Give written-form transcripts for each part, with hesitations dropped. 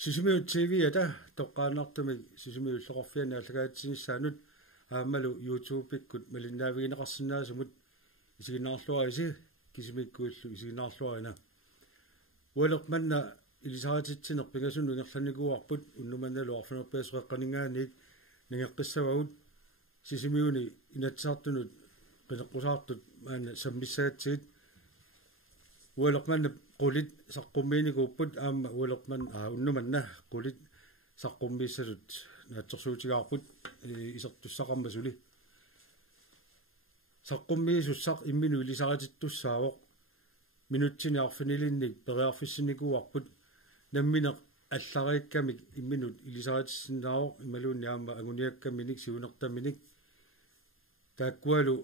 Sisimiu TV ata toqqaanartumik sisimiu ulloqorfiana allagaatsinnissaanut aammalu YouTube-ikkut malinnaavigинеқарсинаасумут исигиннаарлуа иси кисимиккууллу исигиннаарлуарина уалерманна илисаратитсинер пигасун унгерланикуарпут уннуманналу арфунерпиасуэққанингаанник нигеққиссавагут сисимиуни инатсаартунут qinеққусаартут маана саммиссагатсигит уалерманна qulит саққумминикууппут аама уалерман уннуманна qulит саққуммииссасут наатсерсуутигаарпут исертуссақармасули саққуммиисуссақ иммину илисаратиттуссаавоқ минутсини арфинилинник периарфиссиникуарпут намминеқ алларииккамик имминут илисаратиссинаароқ ималуунни аама агуниаккаминик сиунертаминик тааккуалу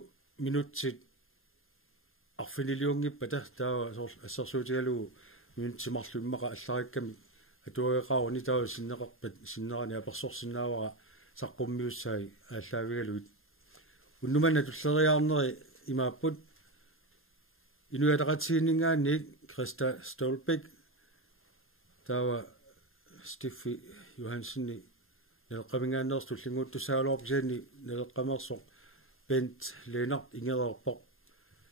минутсит арфинилиунгиппата таава ассерсуутигалуу минутсимарлуммаqa аллариикками атуаеқарни таава синнеқарпат синнерани аперсорсинаавара саққуммиуссаи ааллаавигалуит уннуманна туллериаарнери имааппут инуятақатсииннингаанник Криста Столбек таава Стиффи Йохансенни нелеққамингааннерс туллингууттусаалуарписаани нелеққамерсоқ Бент Ленард ингерерпоқ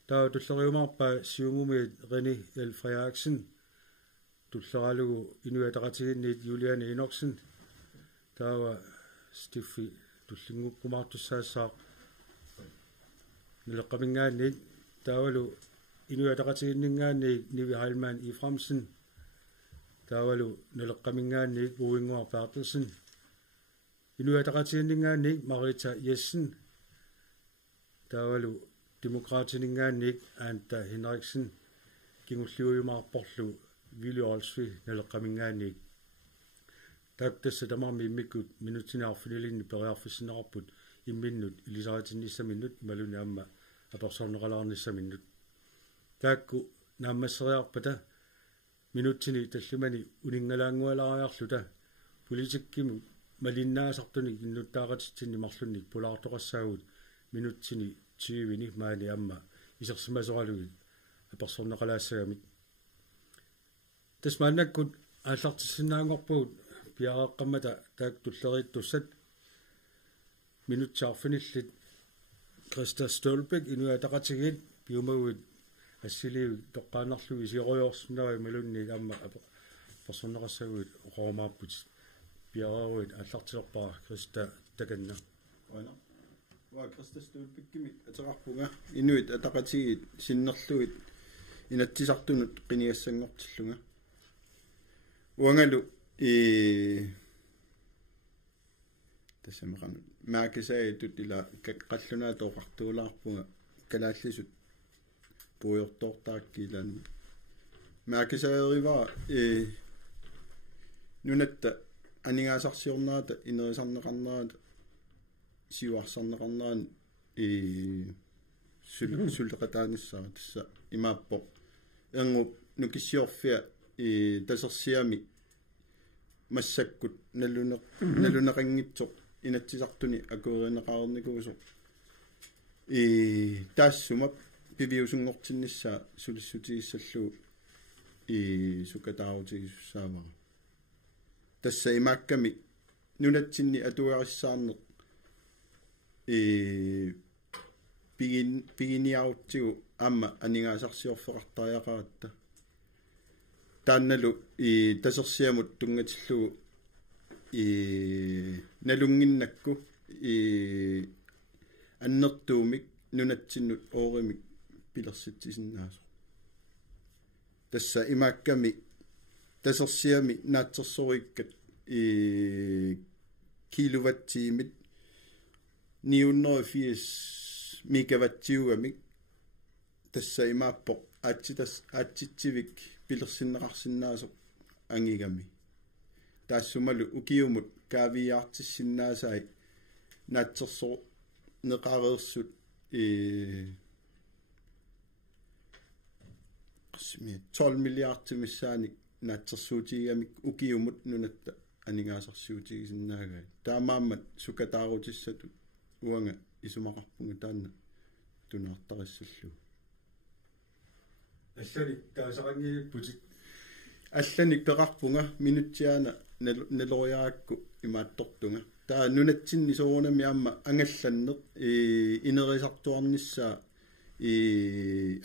таава туллериумаарпа сиумумиит Рени Эл Фриаксен туллералугу инуятақатигинниит Юлиан Эноксен таава Стиффи туллингуккумаартуссаассаа нелеққамингаанник таавалу инуятақатигиннингаанни Ниви Хайлман Ифрамсен таавалу нелеққамингаанник Уингуар Бертелсен инуятақатигиннингаанник Марита Ессен таавалу демократинингаанник Анта Хенриксен кингуллиуйумаарпорлу Вилли Олсви нелеққамингаанник таактасса тамарми иммиккут минутинаарфинилинни периарфиссинерарпут имминнут илисаратинниссаминнут малуни аама аперсорнеқалаарниссаминнут таакку нааммассериарпата минутсини таллумани унингалаангуалаариарлута политиккиму малиннаасартуни иннуттааратитсинни марлунник пулаартоқассаагут минутсини 20-ни маани аама исерсимасоралугит аперсорнеқалаассагамит тасмааннаккут ааллартиссинаангорпугут пиареққаммата таак туллерииттуссат минутсаарфиниллит Криста Столбек инуятақатигит пиумагуит ассилиу тоққаанарлуги сиориорсинаа малунни аама персонеқассагуит оqormaarput пиареруит ааллартилерпаа Криста таканна вана ва Криста Столбеккими атерарпунга инуит атақатигит синнерлугит инатсисартунут қиниассангортиллунга уангалу тассамеқарнут маакисаитут ила қаллунаа тоқартуулаарпунга калааллисут пуйортортааккилаани маакисаериваа нунатта анигаасарсиорнаата инерисарнеқарнаата сиуарсарнеқарнаан султеқатааниссаа тасса имааппо энгуп нукиссиорфиа тасерсиами массаккут налунеқангитсоқ инатсисартуни акуеринеқарникуусо таассумап пивиусунгортиннissaa сулиссутигиссаллугу сукатаарутигиссаавара тасса имаакками нунатсинни атуариссаарнеқ пигиниаутсигу аама анигаасарсиорфеқартариақаратта таанналу тасерсиамут тунгатиллугу налунгиннакку аннертуумик нунатсиннут ооримик пилерситсисиннаасо тасса имаакками тасерсиами наатсерсориккат киловаттиимит 980 мегаваттиугамик тасса имааппо аатситсивик пилерсиннеқарсинаасо ангигами таассумалу укиумут кавиартиссиннаасай наатсерсо неқареерсут 12 миллиардтимиссааник наатсерсуутигамик укиумут нунатта анигаасарсуутигисиннаагай таамааммат сукатаарутиссату уанга исумақарпунга таанна тунаартариссаллу аллани таасарангииппутик алланик пеқарпунга минутсиана налориаакку имаатторtunga таа нунатсинни соорунами аама ангалланнеқ инерисартуарниссаа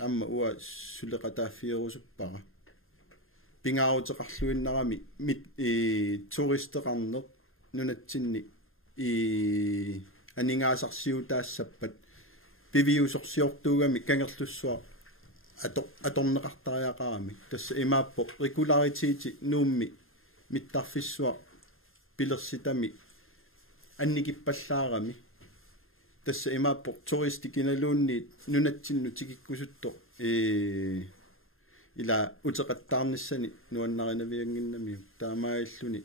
аама уа сулеқатааффиерусуппара пингаавутеқарлуиннарами мит туристеқарнеқ нунатсинни анингаасарсиутаассаппат пивиусорсиортуугами кангерлуссуа аторнеқартариақарами тасса имааппо регуларитити нуумми миттарфиссуа пилерситами анникиппаллаарами тасса имааппо туристи киналуунни нунатсинну тикиккусутто ила утеқаттаарниссани нуаннаринавиангиннами таамаиллуни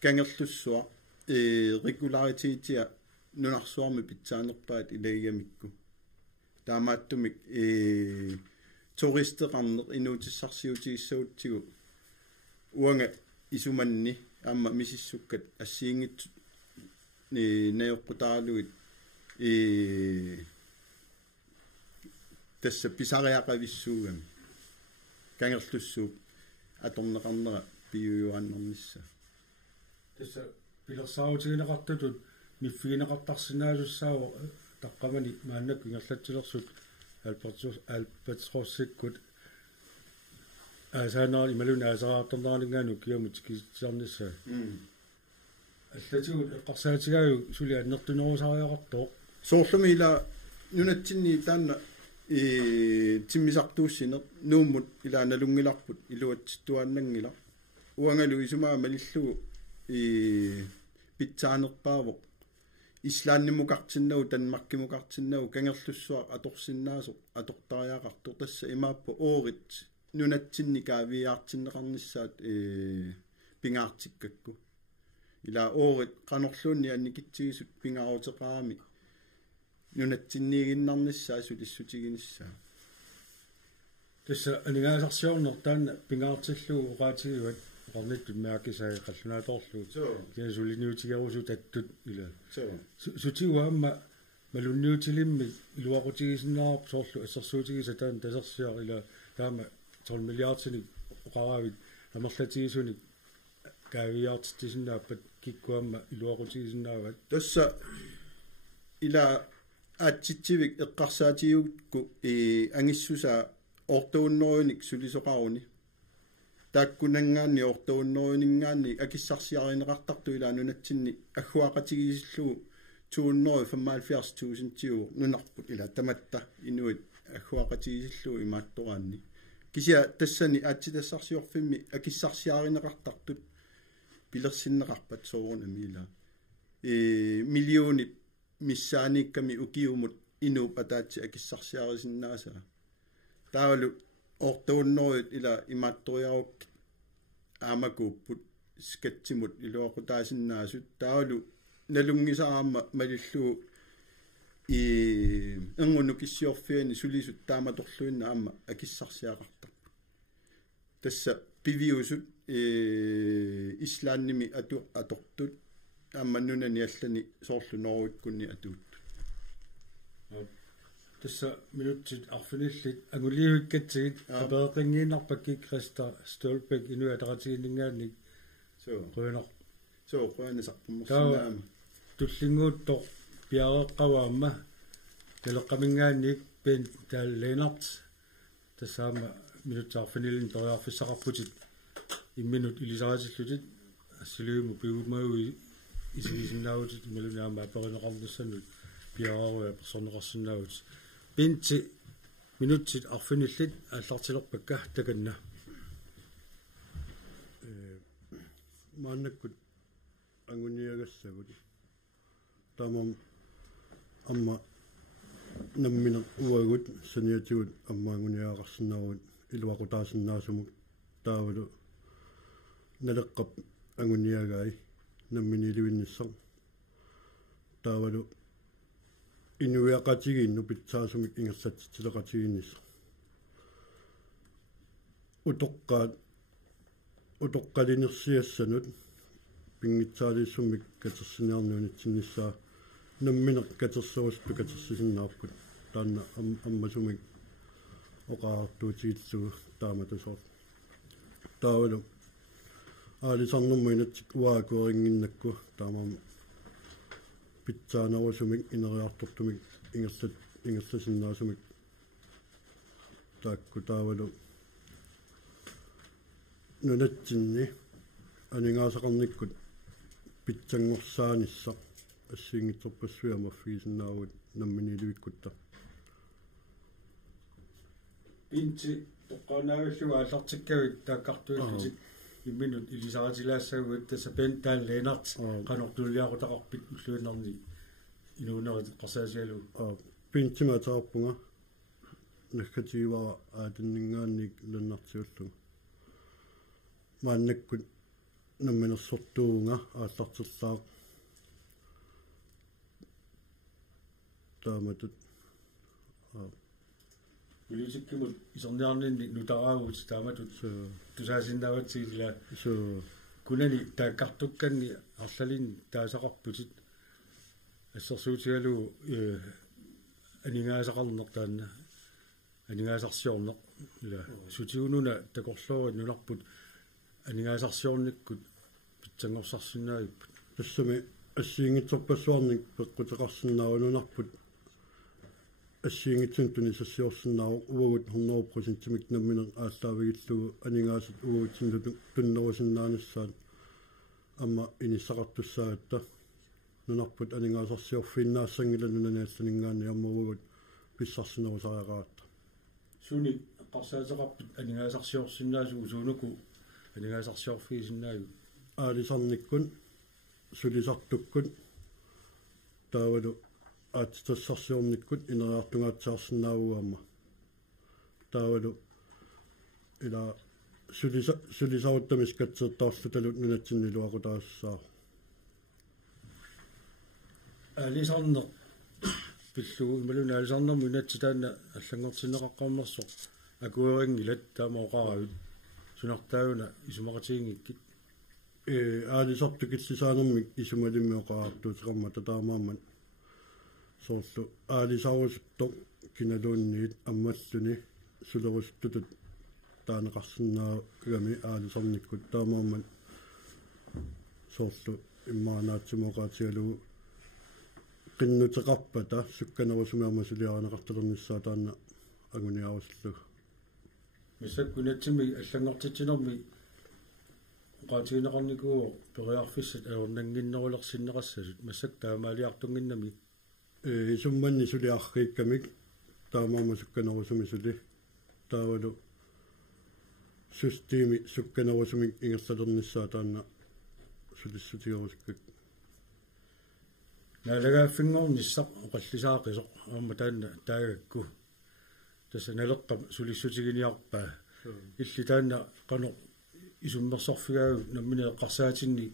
кангерлуссуа регуларититиа нунарсуарми питсаанерпаат илагиамикку таамааттумик туристеқарнеқ инуутиссарсиутигиссаутсигу уанга исуманни аама мисиссуккат ассиингит неоққутаалуит тасса писариақависсуугами кангерлуссууп аторнеқарнера пиуюаннернисса тасса пилерсаутигинеқартутут миффигинеқартарсинаалуссаава таққамани мааннак ингерлатсилерсут алпатсорсиккут асаанаар ималуна асараартарнаанингаану киамут кисиарнисса аллатигут эққарсаатигаю сули аннертунерусариақартоо соорлуми ила нунатсинни таанна тиммисартууссине нууммут ила налунгиларпут илуатситуааннангила уангалу исумаа малиллугу питсаанерпаавоқ ислааннимукартиннау танмаркимукартиннау кангерлуссуа аторсиннаасо атортариақартор тасса имааппо оорит нунатсинни каавиаартиннеқарниссаат пингаартиккакку ила оорит канорлуунни анникитсигисут пингаавутеқарами нунатсинниигиннарниссаа сулиссутигиниссаа тасса анигаасарсиорнер таанна пингаартиллугу оqaатигиват qarnittut meakkisai qallunaatoorluut kiasulinuutigerusut attut ila sutiuamma malunniutilimmi iluaqutigisinnaarp soorlu assersuutigisa taan tasersiar ila taama 12 milliardsinik oqaravit amerlatigisuni kaaviartittisinnaappat kikkuamma iluaqutigisinnaavaat tassa ila aatsitsivik eqqarsaatigiukku angissusaa ortuunnorunik sulisoqaruni тааккунангаанни ортууннорунингаанни акиссарсиаринеқартарту илаанунатсинни аггуақатигисиллугу 275,000 тиу нунарпут ила таматта инуит аггуақатигисиллугу имааттораанни кися тассани аатситассарсиорфимми акиссарсиаринеқартартут пилерсиннеқарпат соорунами ила миллиони миссааникками укиумут инууп атаатси акиссарсиарисиннаасаа таавалу ортууннорит ила имаатториарук аамакууппут скатсимут илуақутаасиннаасут таалу налунгисаама малиллуу энгуну киссиорфиани сулисут тааматорлуинна аама акиссарсиақартарпут тасса пивиусут ислаанними атортут ааманнунани аллани соорлу норуиккунни атуут тасса минутсит арфиниллит агулиуиккатсигит абеэқингииннарпакки Криста Столбек инуатаратигиннгаанник қуинар қуанасарпуммерсинаама туллингуутто пиареққаваама талеққамингаанник пен тааллeenart тассаама минутсаарфиниллин ториарфиссақарпутит имминут илисаратиллутит ассалуиму пиумауи исигисиннаавутит малунаама аперинеқарнссанут пиаруа персонеқарсинаавут пинти минутсит арфиниллит аллартилерпакка таканна мааннаккут ангуниагассагут тамам амма наммина уагут саниатигут аммаангуниаагарсинаарут илуақутаасиннаасумук таавалу налеққап ангуниагаи намминилуинниссар таавалу инуяқатигинну питсаасумик ингерсатситилеқатигиннис утоққалинерсиассанут пингитсаалиссумик катерсиниарнуунитсиннссаа намминеқ катерсуусту катерсисиннаарпут таанна аммасумик оқаартуутигитсугу тааматусоор таавалу аалисарнэрмуинатсик уаакуарингиннакку таамаама питсаанерусумик инериартортумик ингерласиннаасумик таакку таавалу нунатсинни анингаасақарниккут питсангорсаанisса ассиингитсорпассуяма фигисиннаавут намминилуиккутта инти тоққанаагуллуга аллартиккавит тааккартуиллутик имминут илисаратилаассагуит тасса пентааллeenart канортуллиақутақарпит уллуиннарни инуунерит қарсаасиалу пинтиматаарпунга наккативара аатиннингаанник ланнартиуллу мааннаккут намминерсортуунга ааллартерлаа тааматут улисиккимут исерниарнинни нутараагут тааматут тусаасиннааватсиила кунани тааккартукканни арлалин таасақарпутит ассерсуутигалу анингаасақарнер таанна анингаасарсиорнеқ ила сутигунуна такорлуурит нуларпут анингаасарсиорниккут питсангорсарсиннаавиппут тассами ассиингитсорпассуарник пеққутеқарсинааванунарпут ассиингитсун тунисассиорсинааву уагут 100% намминер ааллаавигиллугу анингаасат уагутсин туннерусиннаанissaат амма иниссақартуссаагатта нунарпут анингаасарсиорфиннаассангила нунаниалланингаани аммаугут писсарсинерусариақаратта суни қарсаатеқарпит анингаасарсиорсиннаасугу суунуку анингаасарсиорфигисиннааю аалисарниккун сулисартуккут таавалу аатитассарсиорниккут инериартунгаатсаарсинаавуаама таавалу ила сулисауттамис катсертаарлуталут нунатсиннилуакутаассаа алисарнер пиллугу ималуна алисарнерму инатситаана аллангортинеқаққармерсо акуерингилат таамаоқаравит сунартаагуна исумақатигингиккит аалисарту киллисаанермик исумалиммиоқаартуутеқарма татаамааммат соорлу аалисарусутто киналуунниит аммаллуни сулерустутут таанеқарсинаагами аалисарниккут таамааммат соорлу иммаанаатсимоқаатигалугу qinnuteqarpata sukkanerusumиарма сулиаранеқарталерниссаа таанна агуниаруслуг миссаккунатсими аллангортитсинерми qaatigineqarnikuo periarfissat aornanginnerulерсиннеқассасут массак таамаалиартунгиннами исумманни сулиаррииккамик таамаама сукканерусуми сули таавалу системи сукканерусумик ингерлалерниссаа таанна сулиссутиорускак налагааффингорниссақ оқаллисаақисоқ аама таанна таагакку тасса налеққа сулиссутигиниарпаа илли таанна қано исуммерсорфигаагу наммини эққарсаатинни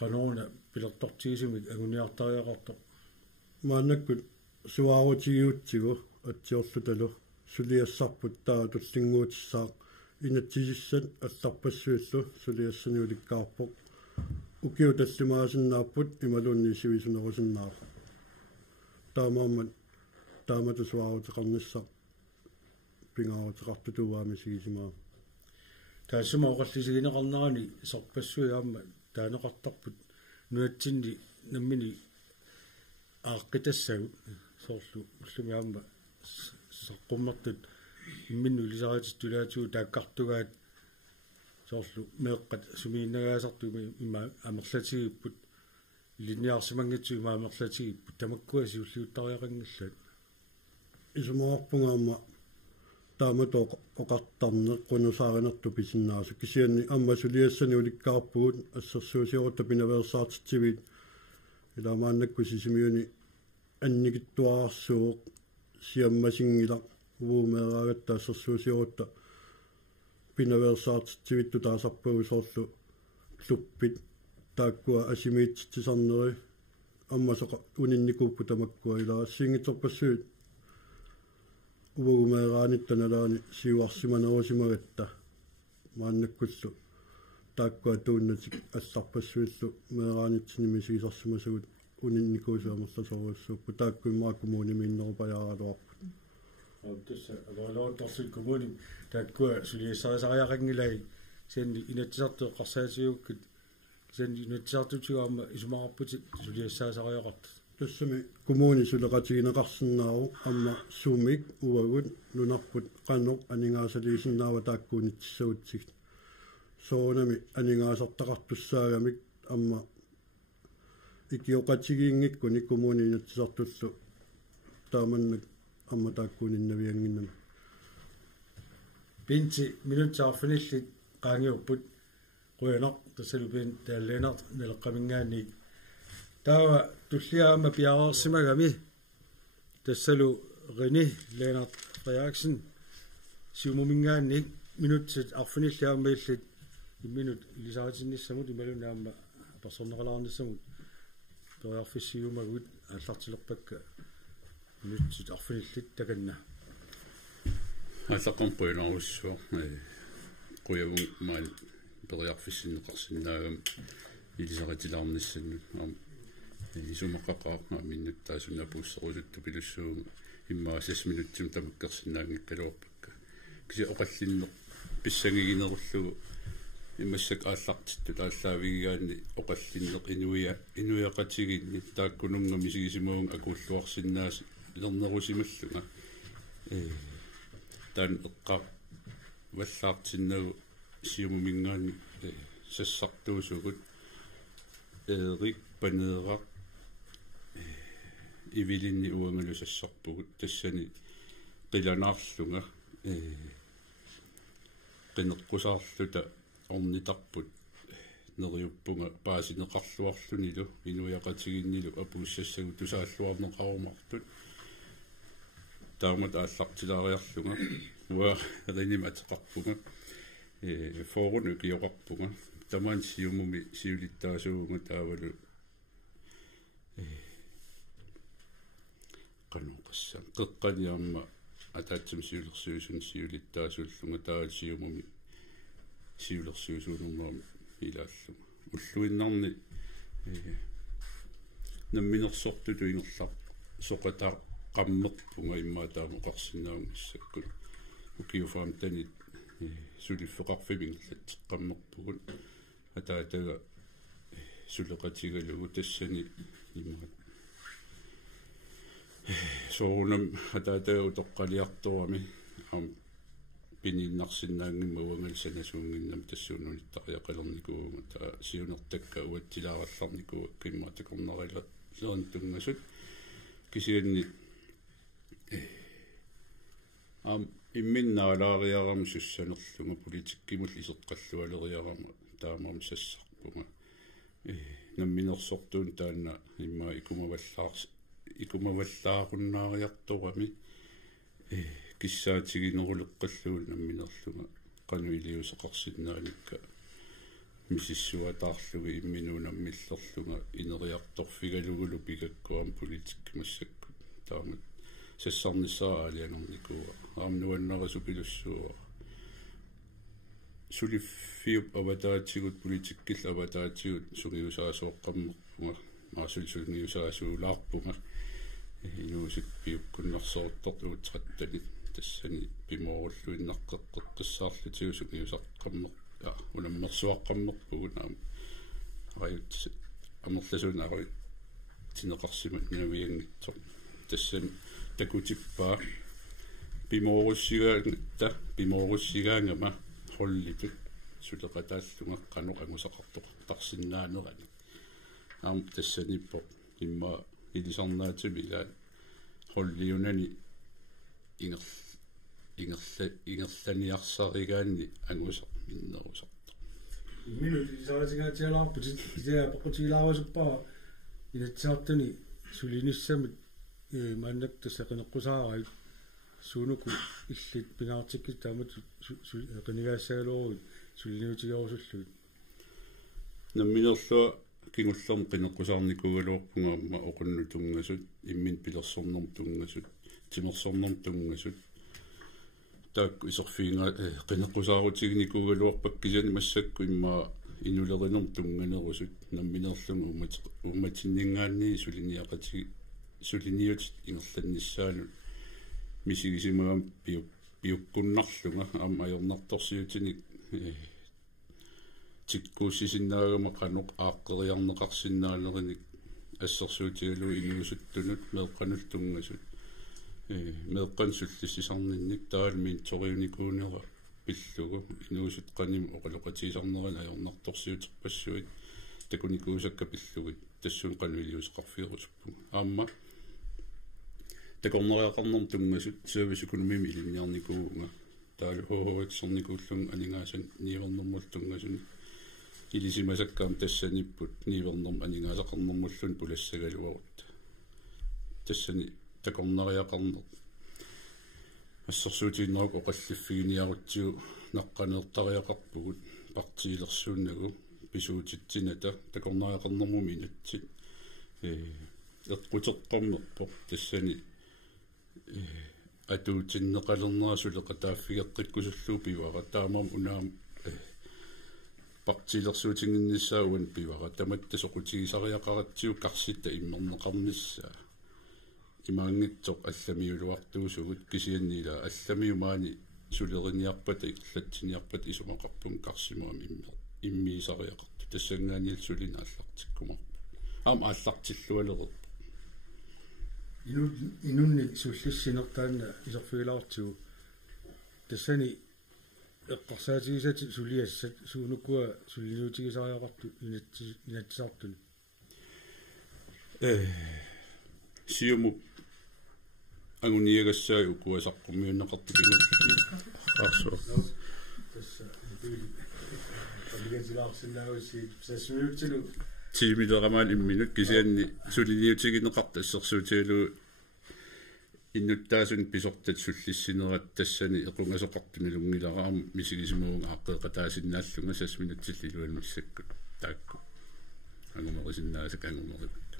qanuuna pilertortigisumik aguniartariaqartoq мааннаккут суаарутигиутсигу атсиорлуталу сулиассарпут таа туллингуутиссаақ инатсисиссат алларпассуиллу сулиассаниуликкаарпоқ укиу таллимаасиннааппут ималуунни сивисунерусиннаар таамааммат таамату суаарутеқарниссақ пингаарутеқартутууаами сигисимаа таассума оқаллисигинеқарнерани сорпассуяамма таанеқартарпут нуатсинни наммини ааққитассагут соорлу уллумиаама саққуммертут имминну лисаратиттулаатигу тааккартугаат соорлу меэққат сумииннагаасартуми има амерлатигиппут линниарсимангитсуи маамерлатигиппут тамаккуа сиуллиуттариақангиллат исумаарпунгаама таамато оқартарне қунусааринерту писиннаасу кисианни амма сулиассани уликкаарпугут ассерсуусиорутта пинаверсаартитсивит иламааннакку сисимиуни анникиттуаарсууқ сиаммасингила уумеераагатта ассерсуусиорутта пинаверсаартитсивитту таасарпагу соорлу луппит тааккуа асимиитсисарнери аммасоқа унинникууппу тамаккуа илаассиингитерпассуит угумераниттаналаани сиуарсиманерусимагатта мааннаккуллу тааккуа тууннатик алларпассуиллу меераанитсиними сигисарсимасагут унинникуусаамерласоруссууппу тааккуимааккумууни миннерупаяаралуарпут тусса авалоорторсут коммуни тааккуа сулиассарисариақангилай сианни инатсарту қарсаатиуккит сианни инатсартутигаама исумаарпутик сулиассаасариоқарт тассами коммуни сулеқатигинеқарсинааву амма суумик уагут нунарпут қаннеқ анингаасалиисиннаава тааккуунитсагутсиг соонами анингаасартақартуссаагамик амма икиоқатигиингиккуни коммуни инатсартуллу тааманнак амма тааккууниннавиангиннами пинти минутсаарфиниллит qaangiupпут quyanaq tassalupin taalliinart naleqqamingaannik taava tulliaama piareersimagami tassalu rini Lennart Frederiksen siumumingaannik minutsit arfinilliaammaillit minut lisaatinnissamut imalunaamma personeqalaarnissamut toriarfissiumagut аллартилерпакка минутsit arfinillit takanna Haitaqam puinarussua quyagun maal periarfissinneqarsinnаагam ilisaqatilaarnissannut isumaqqaqaa minnut taasunna puusserusuttu pilussuugu imma 6 minuttim tamakkersinnaangikkaluarpakka kisi oqallinne pissangiginerullugu иммассак ааллартитту тааллаавигигаанни оқаллиннеқ инуяқатигинни тааккунунга мисигисимуун акууллуарсиннаас лернерусималлунга таан эққа валлаартиннагу сиумумингаани сассартуусугут эрик панеерaq ивилинни уангалу сассарпугут тассани қиланаарлунга қинеққусаарлута орнитарпут нериуппунга паасинеқарлуарлунилу инуяқатигиннилу апууссассагу тусааллуарнеқарумартут таамат ааллартилаариарлунга уа риним атеқарпунга форуну киоқарпунга таман сиумуми сиулиттаасууга таавалу каноқассаа қеққаниарма атаатсим сиулерсуусун сиулиттаасууллунга таавал сиумуми сиулерсуусуунермаами илааллуга уллуиннарни намминерсортуту ингерлар соқатаа qammerpunga immaataamu qarsinnaagussakku ukiufaam tanit sulifeqarfimingillat qammerpugun ataataga suleqatigalugu tassani immaat soorunam ataataga utoqqaliartorami am pininnarsinnaangimma uangalsanasuunginnam tassuununittariaqalernikuuga ta siunertakka uattilaarallarnikuuga kimmaatakornerila soontungasut kisianni имминнаалаариарам суссанерлунга политиккимул исеққаллуалериарама таамам сассарпунга намминерсортуун таанна имма икумаваллааруннаариарторами киссаатигинерулеққаллуун намминерлунга қануилиусеқарсиннааникка мисиссуатаарлуги имминуунаммиллерлунга инериарторфигалугулу пигаккуам политиккимассакку таамат сассарниссаа алианерникуа аамнуаннерису пилуссуа сулиффиуп аватаатсигут политиккил аватаатсигут сугиусаасооққаммерпунга маасулсугиусаасуулаарпунга инуусик пиуккуннарсоортор уутсаттани тассани пимооруллуиннаққеққиссаарлутигу сугиусаққаммер унаммерсуаққаммерпугут аам ают амерласуна аруй тинеқарсимат навиангитсо тассан такутиппаа пимооруссигаангама холлитут сулеқатааллунга қано ангусақартоқ тарсиннаанерани аам тассаниппо имма илисарнаатимила холлиунани ингерланиарсаригаанни ангусақ миннерусарто минут исаатигаатиалаарпут исаа пақутигилаарусуппаа инатсаартани сулиниссамит мааннак тассақинеққусаарай суунуку иллит пингаартикки таамат қинигаассагалуурут сулиниутигерусуллуит намминерлуа кингуллерм қинеққусаарникугалуорпунга амма оқунну тунгасут иммин пилерсорнерм тунгасут тимерсорнерм тунгасут таак исерфиинга қинеққусаарутигникугалуарпаккисани массакку имма инулеринерм тунганерусут намминерлунга умматиннингаанни сулиниақатиги сулиниут ингерланниссаалу мисигисимагам пиуккуннарлунга аама аёрнарторсиутиник tikkuussisinnаагама qanuq aaqqeriarneqarsinnaalernik ассерсуутигалу ингусуттунут меэққанул тунгасут меэққан суллиссисарнинник таалмин ториуникуунера пиллугу инуусут qanим оқалоқатисарнеран аёрнарторсиутерпассуит такуникуусакка пиллугит тассуун qanвилиусеқарфиерусуппу аама такорнериақарнерм тунгасут сервис экономими илинниарникуунга таалу хоохоитсерникууллун анингаасан нивернэрмул тунгасуни илисимасаккаам тассаниппут нивернэрм анингаасақарнэрмуллун пулассагалуарут тассани такорнериақарнер ассерсуутииннерук оқаллиффигиниарутсуу наққанеэртариақарпугут партиилерсууннагу писуутитсината такорнериақарнэрмуми инатсит эққутеққарнерпо тассани атуутиннеқалернерасулеқа тааффигеққиккусуллуу пивара таамам унаам партилерсуутингиннссаауан пивара таматта соқутигисариақаратсиу карситта иммернеқарнissaа имаангитсоқ алламиулуартуусугут кисианнила алламиумаани сулериниарпата иқлатсиниарпат исумақарпун карсимаами иммиисариақарту тассангаанил сулина аллартиккумарпу аама аллартиллуалерерпу инуннит суллиссинертаанна исерфигилаартугу тассани эққарсаатигисати сулиассат суунуккуа суллинуутигисариақарту инатсаартуни сиуму агуниагассаа укуасаққумиуннеқартикинут арсуа тасса алигатилаарсинаагусси сасмиутилу тимилерамаал имминут кисианни сулиниутигинеқарта ассерсуутигалу иннуттаасун писортат суллиссинерат тассани эқунгасоқартуни лунгилараам мисигисимуунга аққеқатаасиннааллунга сасминутсиллилуаннуссаккут таакку ангумерисиннаасак ангумерикут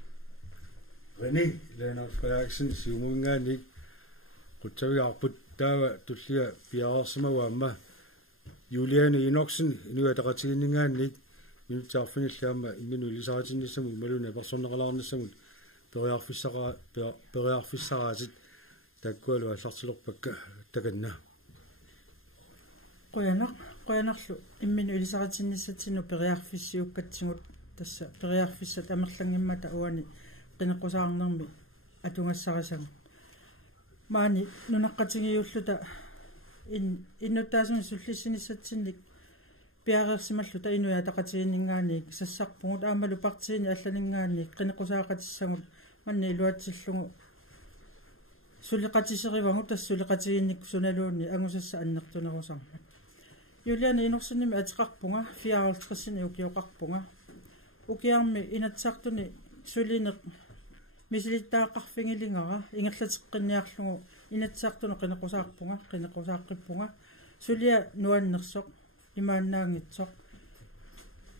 René Lennart Frederiksen siumungaanik qutsavigaarput taava tulliga piararsimauamma Juliane Inoksen inuataqatiginningaannik minutsaarfinillaamma innunu ilisaratinnissamu maluna personeqalaarnissamut periarfissaraatit takkualu allartilorpakka takanna qoyanarlu imminu ilisaratinnissatsinu periarfissiukkatsigut tassa periarfissat amerlangimmata uani qinaqqusaarnermi atungassarisagu maani nunaqqatigiulluta innuttaasun sullissinissatsinnik piareersimalluta inuya taqatiginningaaniik sassarpugut aamalu partiini allaningaaniik qinaqqusaaqatissagut manni luatsillugu sulliqatiserivangu tassuliqatiginnik sunaluunni angusassa annertunerusarmat Juliane Inoksenimi atiqarpunga 54 ukioqarpunga ukiarmi inatsartuni sulineq misilittaaqarfingilingara ingerlateqqinniarlugu inatsartunu qinaqqusaaqippunga sulia nuannersoq imaannaangitsoq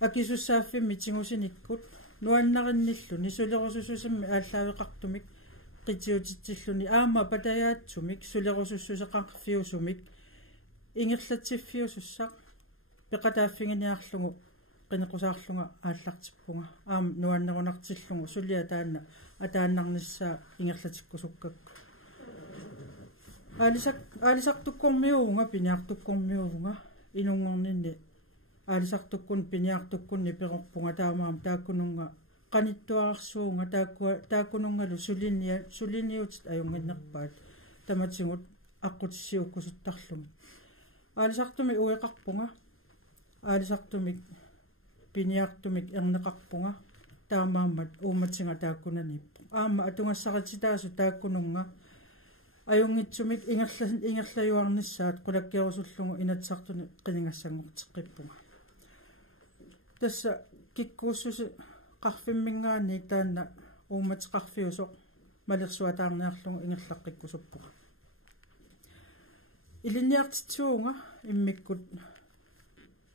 akisussaaffimmi tingusinikut nuannarinnilluni sulerusussusammi aalлaaviqartumik qitiutitsilluni aama patayaatsumik sulerusussuseqarfiusumik ingerlatiffiusussaq peqataaffinginiarlugu qinaqqusaarlunga aallartippunga aam nuannerunartillungu sulia taanna ataannarnissaa ingerlatikkusukkakku аалисартуккормиуунга пиниартуккормиуунга инунгорнинни аалисартуккун пиниартуккунни перорпунга таамаам тааккунунга qaниттуарсуунга тааккунунгалу сулиниут аюнгиннерпаат таматсигут аққутиссиуккусуттарлуми аалисартуми уеқарпунга аалисартумик пиниартумик эрнеқарпунга таамааммат ууматсинга тааккунаниппу аама атунгассарититаасу тааккунунга аюнгитсумик ингерлаюарниссаат qulakkiarusуллугу инатсартуни qinингассангортеққиппунга тасса киккууссуси qarfimmingaani таанна ууматеқарфиусоқ малерсуатаарниарлугу ингерлаққиккусуппуга илинниартитсуунга иммиккут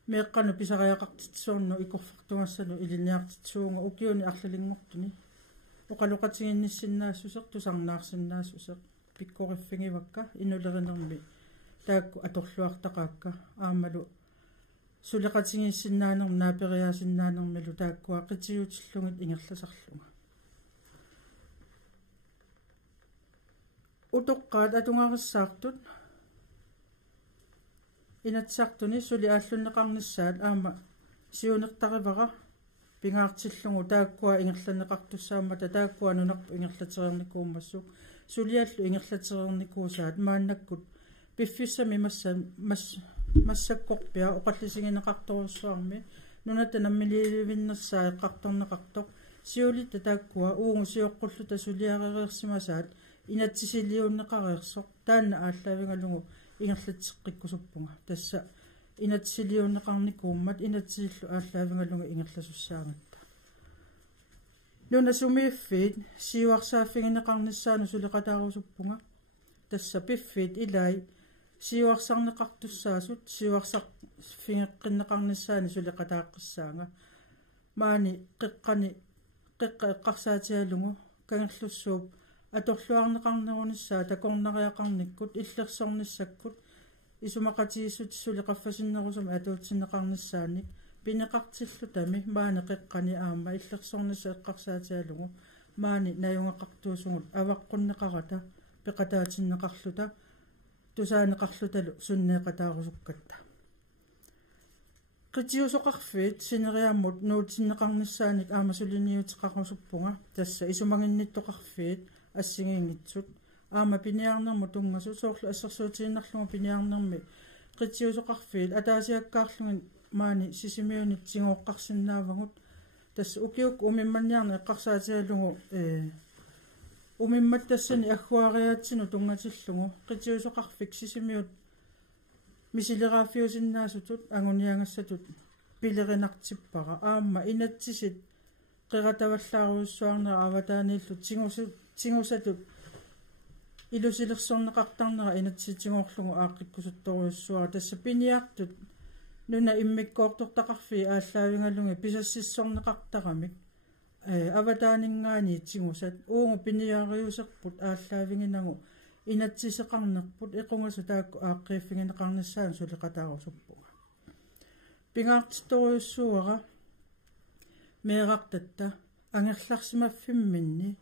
меэққану писариақартитсуунну икорфартунгассалу илинниартитсуунга укиуни арлалингортуни оқалуқатигинниссиннаассусеқ тусарнаарсиннаассусеқ пиккориффигивакка инулеринерми таакку аторлуартақаакка аамалу сулеқатигиссиннаанер наапериаасиннаанермилу тааккуа қитиутиллугит ингерласарлунга утоққаат атунгариссаартут инатсартуни сули ааллуннеқарниссаат аама сиунертаривара пингаартиллугу тааккуа ингерланеқартуссаамата тааккуа нунарпу ингерлатерерникуумассу сулиаллу ингерлатерерникуусаат мааннаккут пиффиссами массаккорпиа оқаллисигинеқарторуссуарми нуната наммилиливиннерсаа эққарторнеқартоқ сиулитта тааккуа уугу сиоққуллута сулиаререерсимасаат инатсисилиуннеқареерсоқ таанна ааллаавингалугу ингерлатсеққиккусуппунга тасса инатсилиуннеқарникууммат инатсииллу ааллаавингалугу ингерласуссаагатта нуна сумииффит сиуарсааффигинеқарниссаану сулеқатаарусуппунга тасса пиффит илай сиуарсарнеқартуссаасут сиуарсарфигеққиннеқарниссаани сулеқатааққиссаанга маани қеққарсаатиалугу кангерлуссууп аторлуарнеқарнеруниссаа такорнариақарниккут иллерсорниссаккут исумақатииссут сулеқаффасиннерусум атуутсиннеқарниссааник пинеқартиллутами маани қеққани аама иллерсорнисса эққарсаатиалугу маани наюнгақартуусугут аваққуннеқарата пеқатаатиннеқарлута тусаанеқарлуталу суннеқатаарусуккатта qitiusoqarfiit sineriammut nuutsinneqarnissaanik aamasулиниутеқарнусуппунга тасса исумагинниттоқарфиит ассигиингитсут аама пиниарнерму тунгасу соорлу ассерсуутииннарлугу пиниарнерми qitiusoqarfiit атаасиаккаарлугин маани сисимиунит сингооққарсинаавагут тасса укиук умимманниарна эққарсаатиалугу умимматтассани аггуариаатсину тунгатиллугу qitiusoqarfik сисимиут мисилерафиусиннаасутут агуниангассатут пилеринартиппара аама инатсисит қиратаваллааруйуссуарнера аватаанииллу тингусатут илусилерсорнеқартарнера инатситингоорлугу ааққиккусутторуйуссуара тасса пиниартут нуна иммиккоортортақарфи ааллаавингалунги писассиссорнеқартарамик аватаанингаани тингусат уугу пиниариусерпут ааллаавингинагу инатсисеқарнерпут эқунгасу таакку ааққииффигинеқарниссаан сулеқатаарусуппуга пингаартитторуйуссуара меэқартатта ангерларсимаффимминни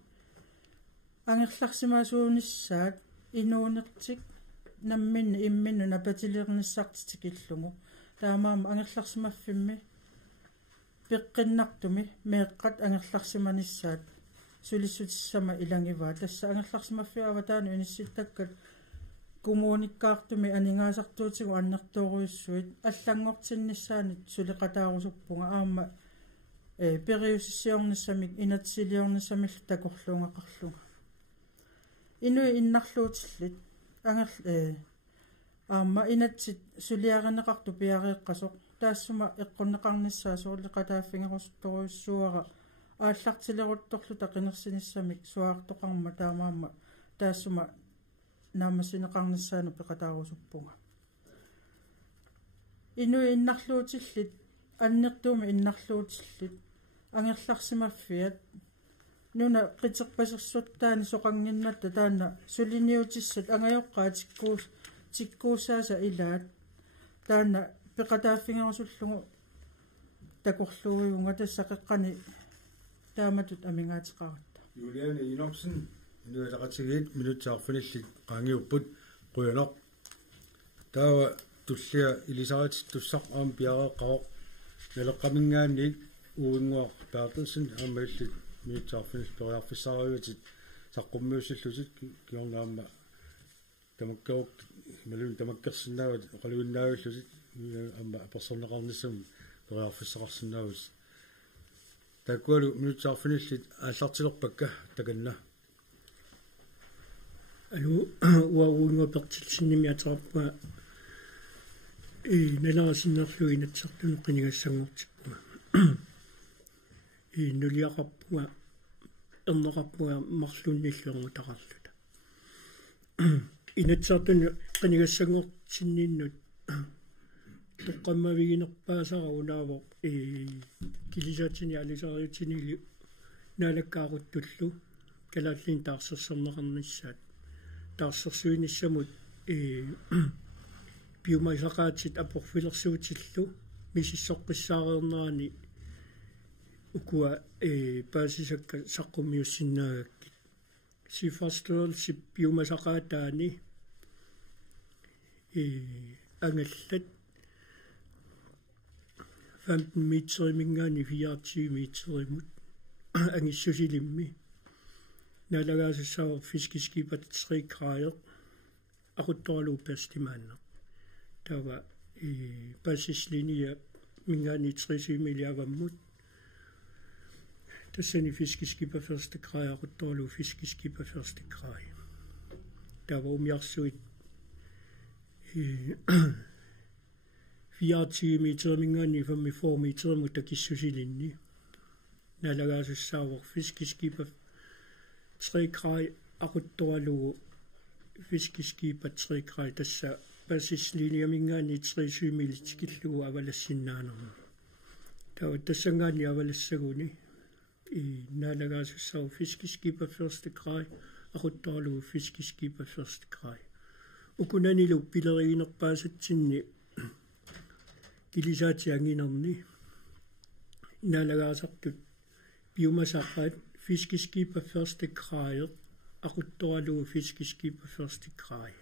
ангерларсимаасуунissaат инуунертик намминни имминну напатилерниссартитикиллугу таамаама ангерларсимаффимми пеққиннартуми меэққат ангерларсиманissaат сулиссутиссама илангиваа тасса ангерларсимаффиаватаanu инисситтаккат кумууниккаартуми анингаасартуутигу аннертооруйуссуит аллангортиннissaanit сулеқатаарусуппунга аама периусиссиорниссамик инатсилиорниссамил такорлунгақарлуга инуи иннарлуутиллит аама инатсит сулиаринеқарту пиариэққасоқ таассума эққуннеқарниссаа суурлеқатааффингерустторуйуссуара ааллартилерутторлу тақинерсиниссамик суаартоқарма таамаама таассума наамассинеқарниссаану пеқатаарусуппунга инуи иннарлуутиллит аннертууми иннарлуутиллит ангерларсимаффиат нуна қитерпасерсуттаани соқангиннатта таана сулиниутиссат ангайоққаа тиккуусааса илаат таана пеқатааффингерусуллугу такорлуугуунга тассақеққани тааматут амингаатеқаратта юлиана инорсен нуалақатигиит минутсаарфиниллит qaangiupput quyanaq таава туллиа илисаратит туссақ аам пиареққароқ налеққамингаанник uuinguaq таатусин аамаиллит минутсаарфинил периарфиссаариутит саққуммиуссаллутит киорнаама тамаккаук малун тамаккерсинаават оқалуиннаавиллутит аама персонеқарниссам периарфиссақарсинаавус таккуалу минутсаарфиниллит ааллартилерпакка таканна алу уаунгуа пертилсинними атараппа наларасиннерлуги натсартуну қинигассангортиппуга нулиақарпуга эрнеқарпуга марлунниллунгутақарлута инатсартуну қинигассангортинниннут тоққаммавигинерпаасара унаавоқ килисаатини алисариутинили наалаккааруттуллу калааллин таарсерсернеқарниссаат таарсерсуиниссамут биумайсақаатит апорфилерсуутиллу мисиссоққиссаареернерани укуа паасисакка саққумиуссиннаагаккит сифастуерси биумасақаатаани ангаллат 15 meter mingaani 24 meter imut angissusilimmi naalagaasussaaver fiskiskipat 3 grader aquttorlu pastimaanna tava passislinia mingaani 3 miliavammut tassani fiskiskipa første grad aquttorlu fiskiskipa første grad tava umjarsuit 24 meter mingaani 5 meter mutakissusilinni naalagaasussaaver fiskiskipa 3 grad aquttorlu fiskiskipa 3 grad tassa passislinia mingaani 3 militikillugu avalassinnaanерma tava tassangaani avalassaguni naalagaasussaaver fiskiskipa første grad aquttorlu fiskiskipa første grad ukunanilu pileriinerpaasatsinni kilisaati anginerni naalagaasartut biomassaqaat fiskiskipa første grad aquttorlu fiskiskipa første grad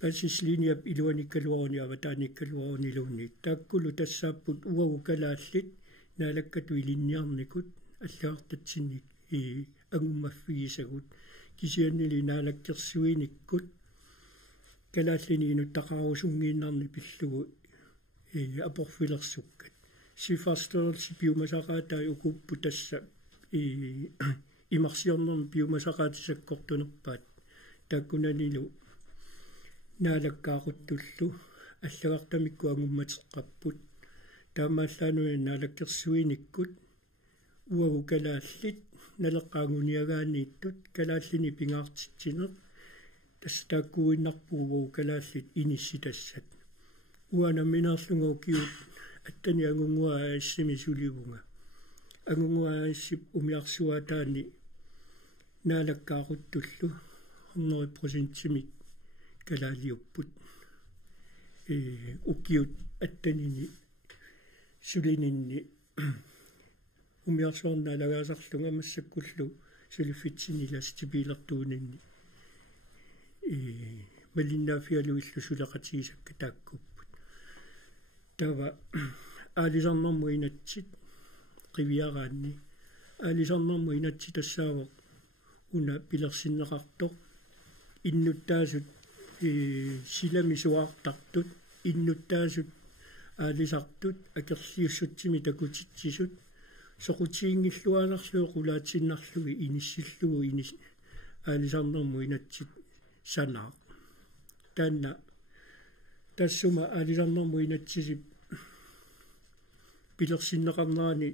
passislinia iluanikkaluaruni avataaniikkaluaruni luunni taakkulu tassaapput uagu kalaallit naalakkatu ilinniarnikut аллаартатсинник агуммаффигисагут кисианнили наалаккерсуиниккут калааллини инуттақарусунгииннарни пиллугу апорфилерсуккат сифарстерси биомасақаатаа укуппу тасса имарсиорнерми биомасақаатисаккортунерпаат тааккунанилу наалаккаақуттуллу аллагартамикку агумматеққаппут таамааллаануи наалаккерсуиниккут уагу калааллит налеққаагуниагаанииттут калааллини пингаартитсинер тассааккуиннарпугу уагу калааллит инисситассат уана минерлугу киут аттани агунгуа ассими сулигунга агунгуа ассип умиарсуатаани наалаккаақуттуллу 100% калаалиуппут уккиут аттанини сулининни умиарсуарна лагаасарлунга массаккуллу сулиффитсинилас типилертуунинни малиннаафиалуиллу сулеқатигисакка тааккуппут тава аалисарнэрму инатсит қивиараанни аалисарнэрму инатси тассаава уна пилерсиннеқартоқ иннуттаасут силами суаартартут иннуттаасут аалисартут акерлиуссутсими такутитсисут соқутиингиллуанерлуу қулаатсиннарлуги иниссиллугу инис аалисарнэрму инатсит санаа танна тассума аалисарнэрму инатсисип пилерсиннеқарнерани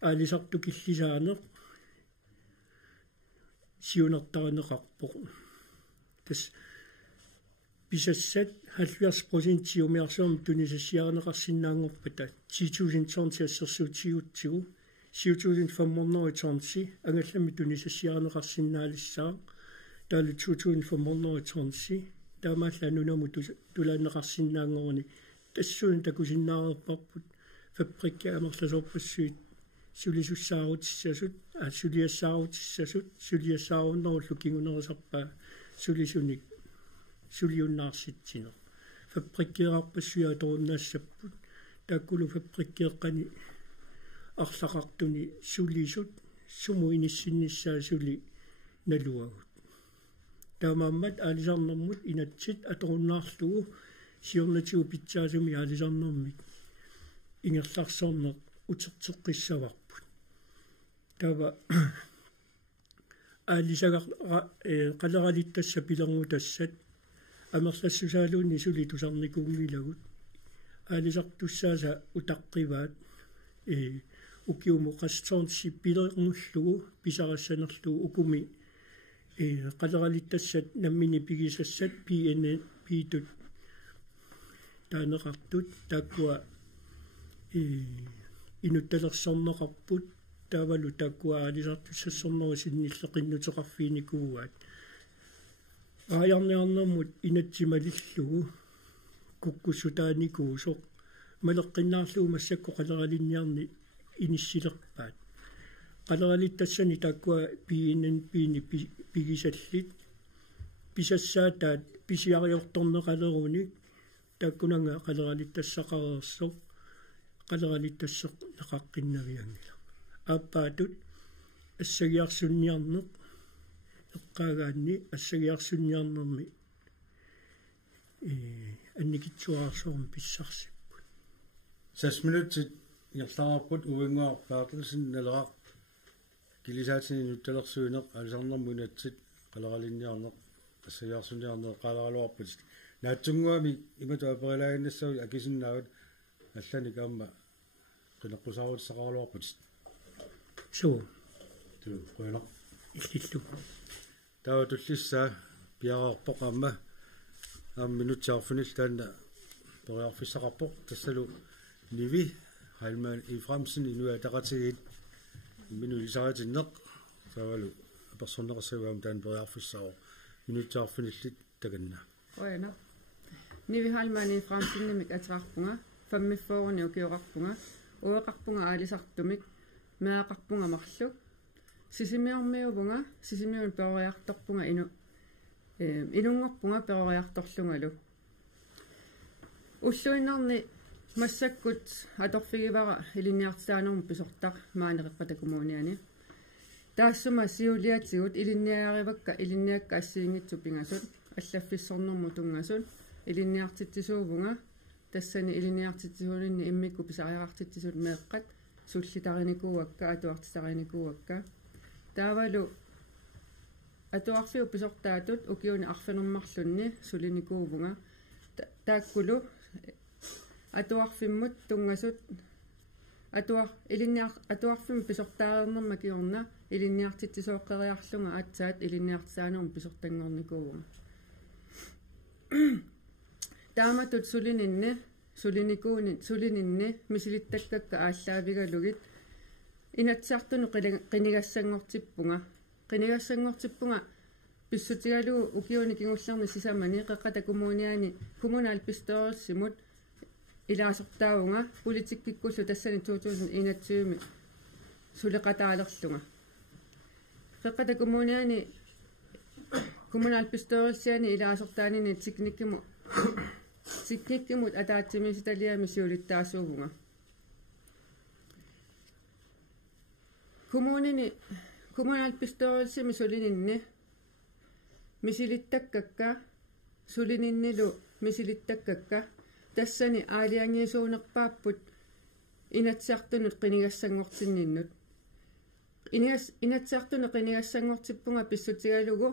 аалисарту киллисаанеқ сиунертаринеқарпоқ тас писассат 70% сиумиарсуарми тунисассиарнеқарсинаангорпата 10.000 tonsi ассерсуутигутсигу 7.500 tonsi ангаллами тунисассиарнеқарсинаалиссаа таалу 2.500 tonsi таамаалла нунаму тулааннеқарсинаангорни тассуун такусиннаарерпарпут фабрикка амерласоорпассуит сулисуссаарутиссасут сулиассаарутиссасут сулиассааруннеруллу кингунерисарпаа сулисуник сулиуннаарситсинер фабриккеэрарпассуя торуннаассаппут тааккулу фабриккеэққани арлақартуни сулисут суму иниссинниссаа сули налуагут таамааммат аалисарнэрмут инатсит аторуннаарлугу сиорнатигу питсаасуми аалисарнэрмик ингерларсорнер утертеққиссаварпут тава аалисагар қалералиттасса пилэрмутассат амерлассусаалуунни сули тусарникуунгилагут аалисартуссааса утаққиваат укиуму қасторнси пилэрмуллугу писарассанерлугу укуми қалералиттассат наммини пигисассат PNN питут таанеқартут тааккуа инутталерсорнеқарпут таавалу тааккуа аалисартуссассорнерусинниллеқиннутеқарфиникууаат аярниарнэрмут инатсималиллугу куккуссутааникуу соқ малеққиннаарлугу массакку қалералинниарни иниссилерпаат қалералиттассани тааккуа PNN пини пигисаллит писассаатаат писиариорторнеқалеруник тааккунанга қалералиттассақареерсоқ qallerali tasseq naqaqqinnaviangila aappaatut ассагиарсунниарнеқ эққаагаанни ассагиарсунниарнерми анникитсуаарсуарм писсарсиппут 6 минутит ярлаараппут уингуарпаатусин налераа килисаатини нутталерсуинеқ алисарнэрмунатсит қалералинниарнеқ ассагиарсунниарнеқ qaalaruarput наатсунгуами имату аперилаагиннассави акисиннаават аллани каама qinaqqusaarut saqaaluarput суу ту qoyna иллиллу таа туллиссаа пиараарпоқ аама минутсаарфунил таанна периарфиссақарпоқ тассалу ниви хайлман и фрамсен инуа тақатигит мину лисаатиннеқ таавалу персонеқассаваам таан периарфиссаа минутсаарфуниллит таканна Oina. Nivi halmani framsinnemik atrarpunga, fammiffooruni ukiorarpunga, ueqarpunga aalisartumik, meaqarpunga marluk, sisimiarmiuvunga, sisimiun peroriartorpunga inungorpunga peroriartorlungalu. Ulluinnerni massakkut atorfigivara ilinniartaanermu pisortar maanereqqatakumuniani. Taassuma siuliatigut ilinniaarivakka ilinniakka assiingitsu pingasut. Аллаффиссорнэрму тунгасун илинниартитсуувнга тассани илинниартитсуунинни иммикку писариартитсуут меэккат суллитариникууакка атуартитариникууакка таавалу атуарфиу писортаатут укиуни арфинермарлунни сулиникуувнга тааккулу атуарфиммут тунгасут атуарфим писортаарнерма киорна илинниартитсуоққериарлунга аатсаат илинниартсаанерм писортангорникуувнга тааматут сулиникуuni мисилиттаккакка ааллаавигалугит инатсаартуну qinigassangortippunga писсутигалуу укиуни кигулларни сисамани qeqqatakumuuniani kommunal pistoorsimut илаасертаавунга политиккиккуллу тассани 2021 сулеқатаалерлунга qeqqatakumuuniani kommunal pistoorsiani илаасертаанини tiknikkimut атаатсимиситалиами сиулиттаасуувнга kommunal pistoorсими сулининни мисилиттаккакка сулининнилу мисилиттаккакка тассани аалиангиисуунерпааппут инатсартунут qinigassangortinninnut инатсартуну qinigassangortippunga писсутигалугу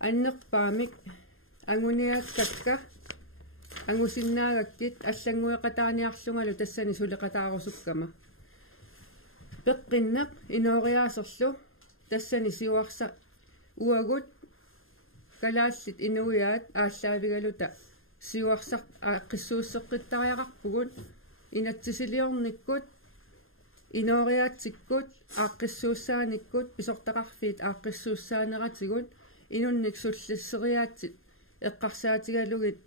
аннерпаамик ангуниааккакка ангусиннаагаккит аллангуеқатааниарлунгалу тассани сулеқатаарусуккама пеққиннеқ инориаасерлу тассани сиуарса уагут калааллит инуиаат ааллаавигалута сиуарсар ааққиссууссеққиттариақарпугут инатсисилиорниккут инориаатсиккут ааққиссууссааниккут писортақарфиит ааққиссууссаанератигут инунник суллиссериаатсит эққарсаатигалугит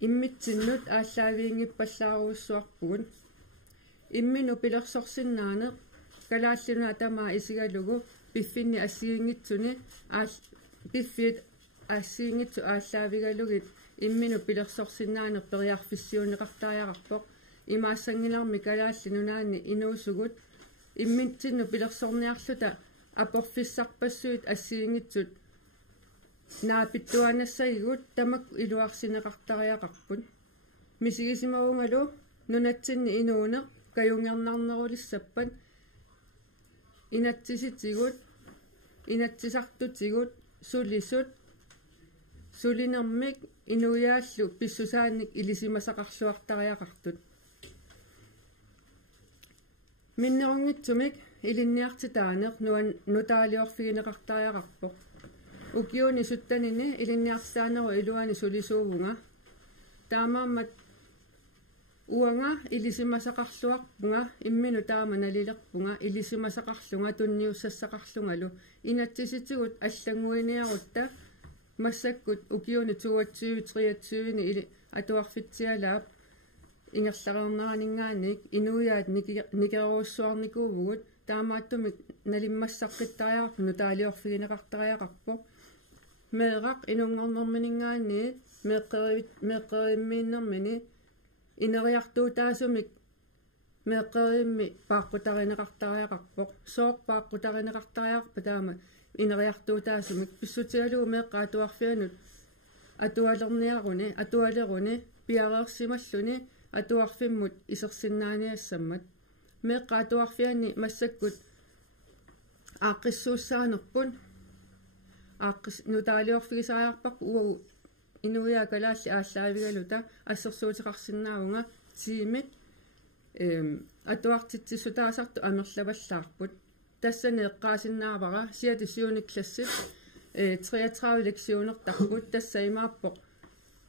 иммитсиннут ааллаавиингиппаллааруussуарпугут иммину пилерсорсиннаане калааллуна тамаа исигалугу пиффинни ассиингитсуни пиффиит ассиингитсу ааллаавигалугит иммину пилерсорсиннаане периарфиссиунеқартариақарпоқ имаассангиларми калааллинунаани инуусугут иммитсинну пилерсорниарлута апорфиссарпассуит ассиингитсут наапиттуанассагигут тамак илуарсинеқартариақарпут мисигисимавунгалу нунатсинни инууне каюнгернарнерулиссаппат инатсиситигут инатсисартутигут сулисут сулинермик инуяаллу писсусааник илисимасақарлуартариақартут миннерунгитсумик илинниартитаанеқ нутаалиорфигинеқартариақарпоқ укиуни суттанини илинниартаанеру илуани сулисуувнга таамааммат уанга илисимасақарлуарпунга иммину таама налилерпунга илисимасақарлунга тунниуссассақарлунгалу инатсиситигут аллангуиниарутта массаккут укиуни 22-23 или атуарфитсиалаап ингерларернеранингаанник инуяат никеруссуарникуувгут таамааттумик налиммассаққиттариарпу нутаалиорфигинеқартариақарпо меэрақ инунгорнэрминингаанни меэққериммииннэрмини инериартуутаасумик меэкъеримми пааққутаринеқартариақарпоқ сооқ пааққутаринеқартариақарпа таама инериартуутаасумик писсутигалуу меэққаатуарфианут атуалерниаруни атуалеруни пиареерсималлуни атуарфиммут исерсиннааниассаммат меэққаатуарфиани массаккут ааққиссууссаанерпун ааққис нутаалиорфигисариарпарпу уагу инуиа калаалли ааллаавигалута ассерсуутеқарсинаавунга тиимит атуартитсисутаасарту амерлаваллаарпут тассани эққаасиннаавара сиати сиуниклассит 33 лексиунертарпут тассаимааппоқ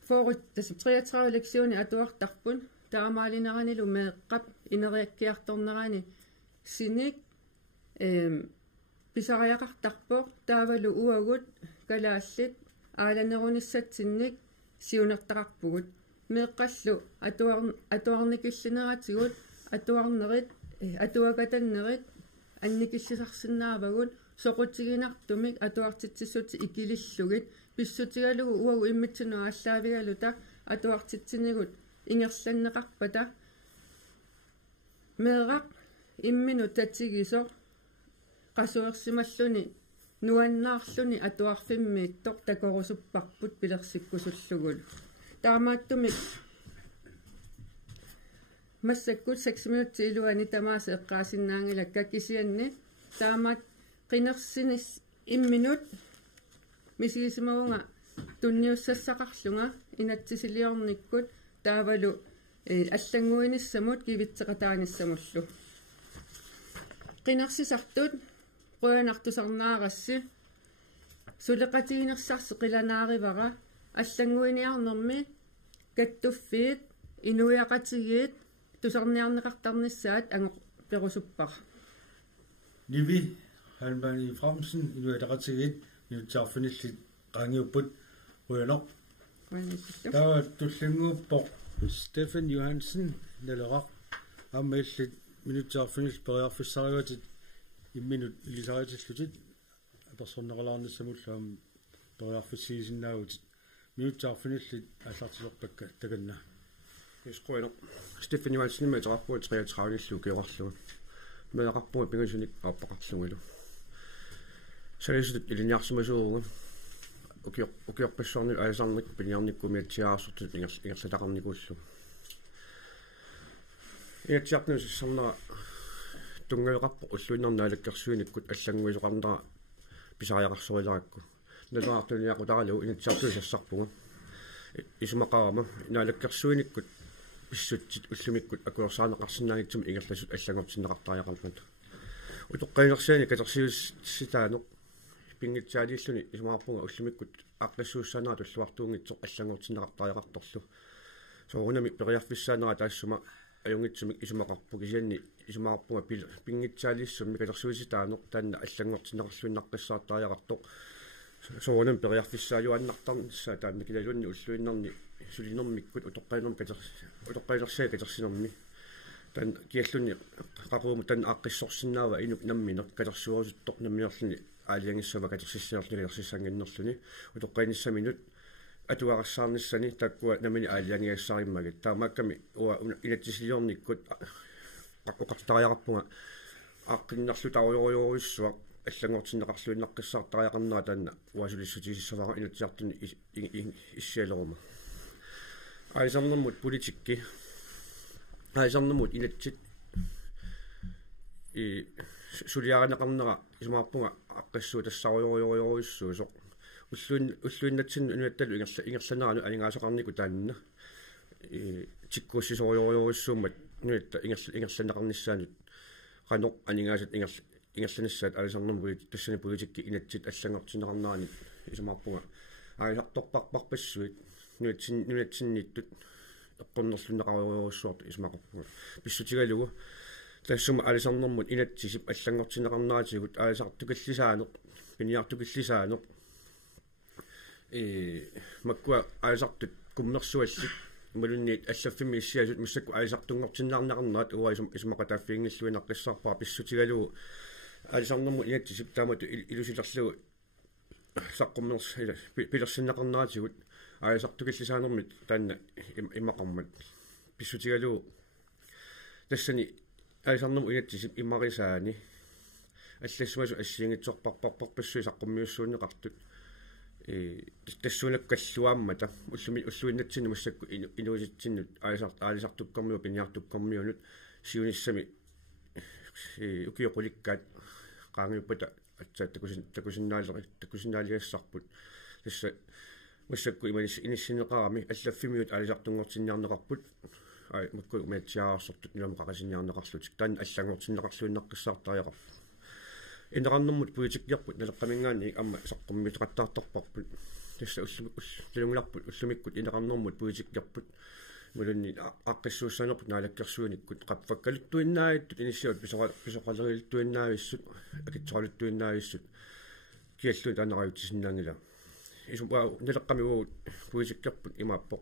форут тасс 33 лексиуни атуартарпун таамаалинеранилу меэққап инериаккиарторнерани синик писариақартарпоқ таавалу уагут калааллит ааланеруниссатсинник сиунертақарпугут меэққаллу атуарникиллинератигут атуарнерит атуакатаннерит анникиллисарсинаавагут соқутигинартумик атуартитсиссути икилиллугит писсутигалугу уагу иммитсину ааллаавигалута атуартитсинигут ингерланнеқарпата меэрақ иммину татсигисо qasuersimalлуни нуаннаарлуни атуарфиммииттор такорусуппарпут пилерсиккусуллугул таамааттуми массаккут 6 минутти илуани тамааса эққаасиннаангилакка кисианни таамаат qinерсинис имминут мисигисимавунга тунниуссассақарлунга инатсисилиорниккут таавалу аллангуиниссамут кивитсеқатааниссамуллу qinерсисартут qoyanartusarnaarassi suleqatiginersarsi qilanaaривара аллангуиниарнэрми каттуффиит инуиақатигиит тусарниарнеқартарнissaат ангоқ перусуппар Nivi Halmani Fromsen инуиақатигиит нутсаарфинилли qaangiupput ruyanor таа туллингууппоқ Стефан Johansen налерaq аммаиллит минутсаарфинил периарфиссариуатит имминут илисариатиллутит персоннералаарниссамуллаам периарфиссиисиннаагутит минутсаарфиниллит аллартилерпакка таканна исқуинеқ Стефан Johansen метраппуут 33 киорарлугу меэқарпуут пигасуник ааппақарлугилу салисут илиниарсимасууга укиорпассуарни аасарник пиниарниккумиатсиаарсуртут ингерлатақарникууллу иатсиарнусиссарнера тунгаюқарпо уллуиннернаалаккерсуиниккут аллангуисоқарнера писариақарсориларакку налаартуниақутаралу инатсиартуисассарпуга исумақарама наалаккерсуиниккут писсутсит уллумиккут акуерсаанеқарсинаангитсум ингерласут аллангортиннеқартариақарпат утоққаинерсиани катерсиус ситаанеқ пингитсаалииллуни исумаарпунга уллумиккут ааққиссууссаанера туллуартуунгитсоқ аллангортиннеқартариақарторлу соорунами периарфиссаанера таассума аюнгитсумик исумақарпу кисианни исумаарпунга пингитсаалиссумми катерсууситаанеқ таанна аллангортиннеқарлуиннаққиссаартариақартоқ соорунами периарфиссаалуаннартарнissaа таанна килалунни уллуиннарни сулинермиккут утоққаинерсиа катерсинерми тан киаллунни қақууму тан ааққиссорсинаава инук намминеқ катерсуорусуттоқ наммиерлуни аалиангиссава катерсиссиерлуни ерсиссангиннерлуни утоққаиниссаминут атуарассаарниссани таккуа намини аалиангиассаариммагит таамаакками уа инатсисилиорниккут оқартариақарпунга ааққиннерлу таруйориориссуа аллангортиннеқарлуиннаққиссаартариақарнера таанна уасулиссутисиссавара инатсиартуни иссиалерума айсарнэрмут политикки айсарнэрмут инатсит и сулиаранеқарнера исумаарпунга аққиссуу тассаруйориориссуусоқ уллуиннатсин унуатталу ингерланерану алингаасоқарнику таанна и тиккуссисориориориссууммат нуитта ингерланеқарниссаанут qanoq aningaasat ingerlanissaat alisarnermut tassani politikki inatsit allangortineqarnerani isumaarpunga aisartorparparpassuit nuatsinnittut eqqunnerlunneqariuruussuartu isumaqarpunga pissutigalugu тассума алисарнэрмут инатсисип аллангортинеқарнаатигут аисартукаллисааneq пиниартукиллисааneq маккуа аисартут куммерсуаллик малунниит аллаффими иссиасут муссакку аисартунгортиннаарнеқарнаат уа исумақатааффиингиллуинаққиссаарпаа писсутигалугу алисарнэрмут инатсисип таамату илусилерлугу саққуммерс пилерсиннеқарнаатигут аисартукиллисаанермит таанна имақармат писсутигалуу тассани аисарнум уяттисип иммарисаани аллассуасу ассиингитсорпарпарпар пассуи саққуммиуссуунеқартут тассунак каллуааммата уллуиннатсину массакку инууситсиннут аалисартуккормиу пиниартуккормиунут сиуниссами укиоқуликкаат qaangiuppata atsaat takusиннаалиассарпут тасса массакку инissинеқарами аллаффимиут алисартунгортинниарнеқарпут макку маатсиаарсортут нуам қақасинниарнеқарлутик таан аллангортиннеқарлуиннаққиссаартариақар инеқарнэрмут пуитиккиарпут налеққамингаани амма саққуммитеқаттаартарпарпут тасса уллумиларпут уллумиккут инеқарнэрмут пуитиккиарпут мулунни аққиссууссанерпут наалаккерсуиниккут қаппаккалуттуиннаавиттут иниссиут писоқалерилуттуиннаависсут акитсоралуттуиннаависсут киаллуи таанеқаюттисиннаангила исупаа налеққамигуу пуитиккиарпут имааппоқ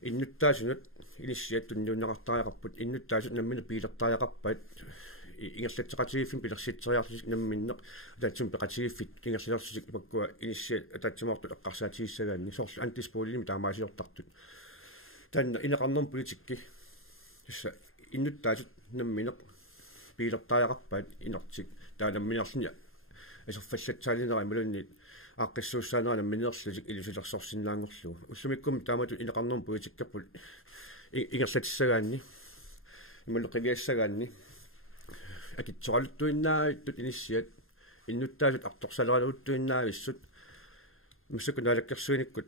иннуттаасунут иниссиат тунниуннеқартариақарпут иннуттаасут наммина пилертариақарпат ингерлатсеқатигиффин пилерситсериарлисик намминнеқ таатсум пеқатигиффит ингерлалерсисик ипаккуа иниссиат атаатсимаартут эққарсаатигиссагаанни соорлу антисполилими таамаасиортартут танна инеқарнерм политикки тасса иннуттаасут намминеқ пилертариақарпаат инертик таанамминерлуни асерфаллатсаалинера ималунни аққиссууссаанера намминерлусик илусилерсорсиннаангорлу уллумиккум таамату инеқарнерм политиккаппут ингерлатиссагаанни ималуқивиассагаанни акитсоралуттуиннаавиттут иниссиат иннуттаасут арторсалералуттуиннаависсут муссаку наалаккерсуиниккут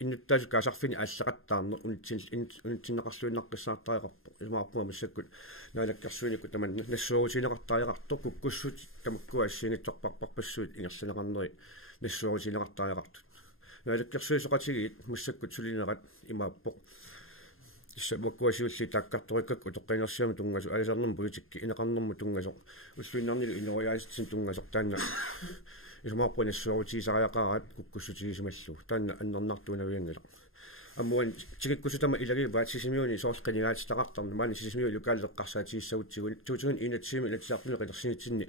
иннуттаасу каасарфини ааллеқаттаарнер унитсиннеқарлуиннаққиссаартариақарпо имаарпума массаккут наалаккерсуиниккут таман нассуурутинеқартариақарто куккуссут тамаккуа ассиингитсорпарпарпассуит ингерсанеқарнери нассуурутинеқартариақартут наалаккерсуисоқатигиит массаккут сулинерат имааппо исса маккуасиулли тааккарториккак утоққинерсиама тунгасу алисарнерм политикки инеқарнерму тунгасо уллуиннарнилу инориааситсин тунгасо таанна исмаарпу нассуурутисариақараат куккуссутигисималлу таанна аннернартуунавиангала аммуан тигиккусутама илагиваат сисимиуни соорққинигаатистақартарна маани сисимиу лукаалеққарсаатигиссавутсигуни туутугун инатсими илатсиартуни қилерсинитсинни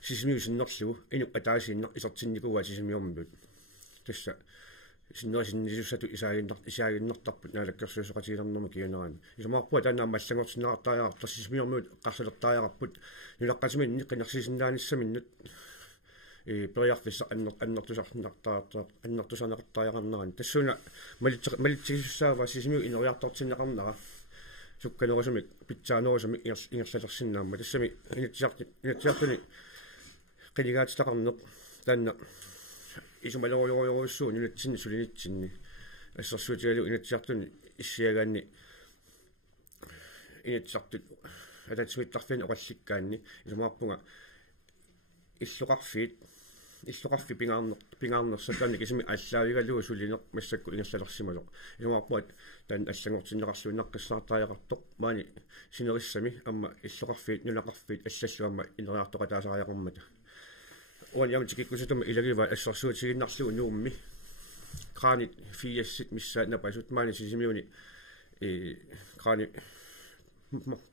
сисимиу синнерлугу инук атаасииннер исертинникуа сисимиормут тасса синнерисиннисуссату исаагиннертарпут наалаккерсуусоқатигилернерма кианераани исмаарпуа таанаа маллагортиннеқартариақартар сисимиормут қарсалертариақарпут нулаққасимин никқинерсисиннааниссаминнут периарфисса аннертусарнеқартариақарнерани тассуна малитсигиссаава сисимиу инериартортиннеқарнера сукканерусумик питсаанерусумик ингерлалерсиннаамма тассами инатсиартуни қилигаатитақарнеқ таанна исумалориориоруссуун инатсинни сулинитсинни ассерсуутигалу инатсиартуни иссиагаанни инатсартут ататсуиттарфини оқалликкаанни исумаарпунга иллоқарфи пингаарнерсатаани кисими аллаавигалуу сулинеқ массакку ингерлалерсималоқ исумаарпуат таан аллагортиннеқарлуиннаққиссаартариақартоқ маани синериссами амма иллоқарфиит нулақарфиит аллаллуамма инериартоқатаасариақармата уан ямтикиккусутама илагива ассерсуутигиннарлугу нуумми краанит фиассит миссаанапасут маани сисимиуни краани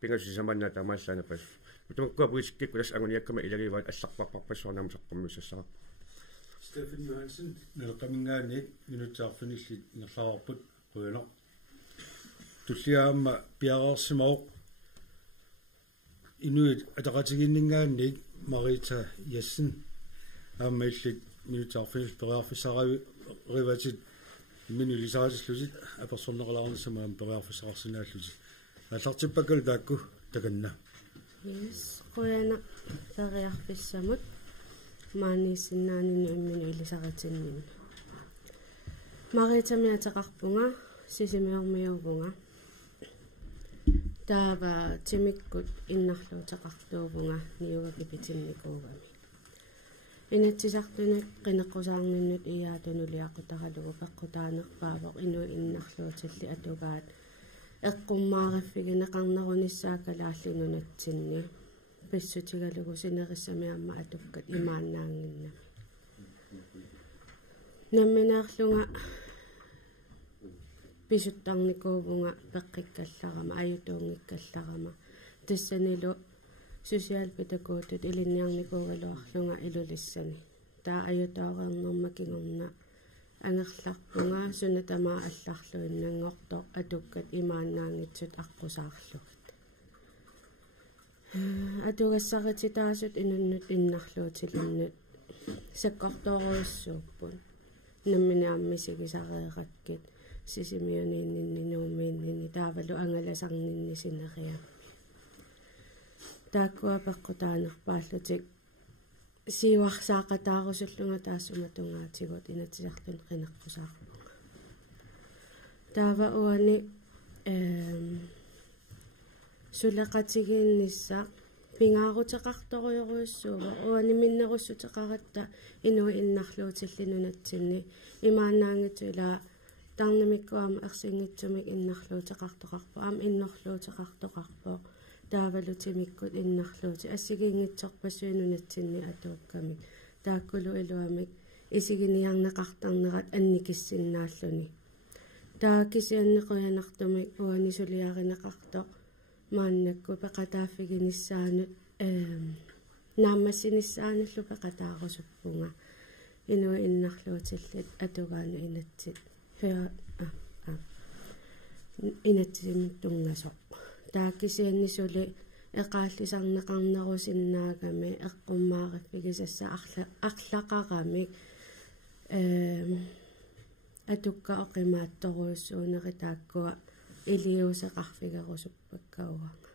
пингасисаманната мааллаанапас утукка буискиккулас агуниаккама илагиваат алларпарпарпассуарнаама саққуммиссассара Стефан Йохансен нелеқамингаани минутсаарфинилли ингерлаарпут қуянеқ туллиаама пиараарсимаоқ инуит атақатигиннингаанни Marita Jessen аммаиллит минутсаарфинис периарфиссарави риватит минулисаатиллусит аперсорнеқалаарнссамаам периарфиссаарсинааллути аллартиппаккал таакку таканна Yes, qoyana periarfissamut maanissinnaanini imminu ilisaqatinnin. Maritamiataqarpunga sisimiormiugunga. Taava timikkut innarluutaqartuugunga niugakipitinnikugami. Inatsisartunut qineqqusaarninnut iyaatunuliaqutaralugu peqqutaanerpaavoq inu innarluutilli atugaat эққуммаараффигинеқарнерунissaakalaallununatsinni писсутигалугу синерissamiamma атуккат имааннаангинна намминаарлунга писуттарникуувунга пеққиккалларама аютуунгиккалларама тассанилу сусиалпитакуутут илинниарникуугалуарлунга илулиссани таа аютаорернерма кигорна ангерларпунга сунатама алларлуиннангорто атуккат имааннаангитсут аққусаарлугит атугассарититаасут инуннут иннарлуутилиннут саккорторуиссууппун намминааммисигисареераккит сисимиунинниннуумииннини таавалу ангаласарниннисинериа тааккуа пеққутаанерпааллутик сиуарсаақатаарусуллунга таассуматунгаатигут инатсиарлун қинеққусаарпунга таава уани сулеқатигииннисса пингаарутеқарторуйоруйуссуува уани миннеруссутеқаратта инуи иннарлуутиллинунатсинни имаанаангитсуила тарнамиккуама ерсингитсумик иннарлуутеқартоқарпо аам иннерлуутеқартоқарпо таавалутимиккут иннарлуути ассигингитсорпассуинунатсинни атууккамик тааккулу илуамик исигиниарнеқартарнерат анникиссиннааллуни таакисианнеқуянартумик уани сулиаринеқарто мааннакку пеқатааффигиниссаанут наамассиниссаануллу пеқатаарусуппунга инуи иннарлуутиллит атугаана инатсит инатсимтунгасо таакисианнисули эқааллисарнеқарнерусиннаагами эққуммаариффигисасса арлақарамик атукка оқимаатторуйуссуунери тааккуа илиусеқарфигерусуппаккауага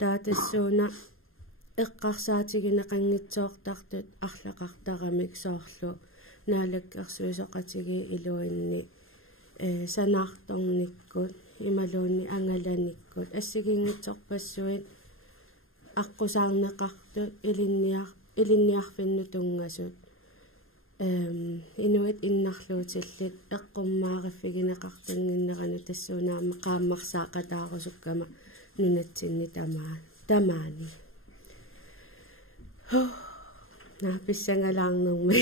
таатассууна эққарсаатигинеқангитсоортартут арлақартарамик соорлу наалаккерсуисоқатиги илуинни санаарторниккут ималуунни ангаланиккут ассигингитсорпассуит аққусаарнеқартут илинниарфинну тунгасут инуит иннарлуутиллит эққуммаариффигинеқартангиннерану тассуунаама қааммарсаақатаарусуккама нунатсинни тамаани нааписсангалаарнэрми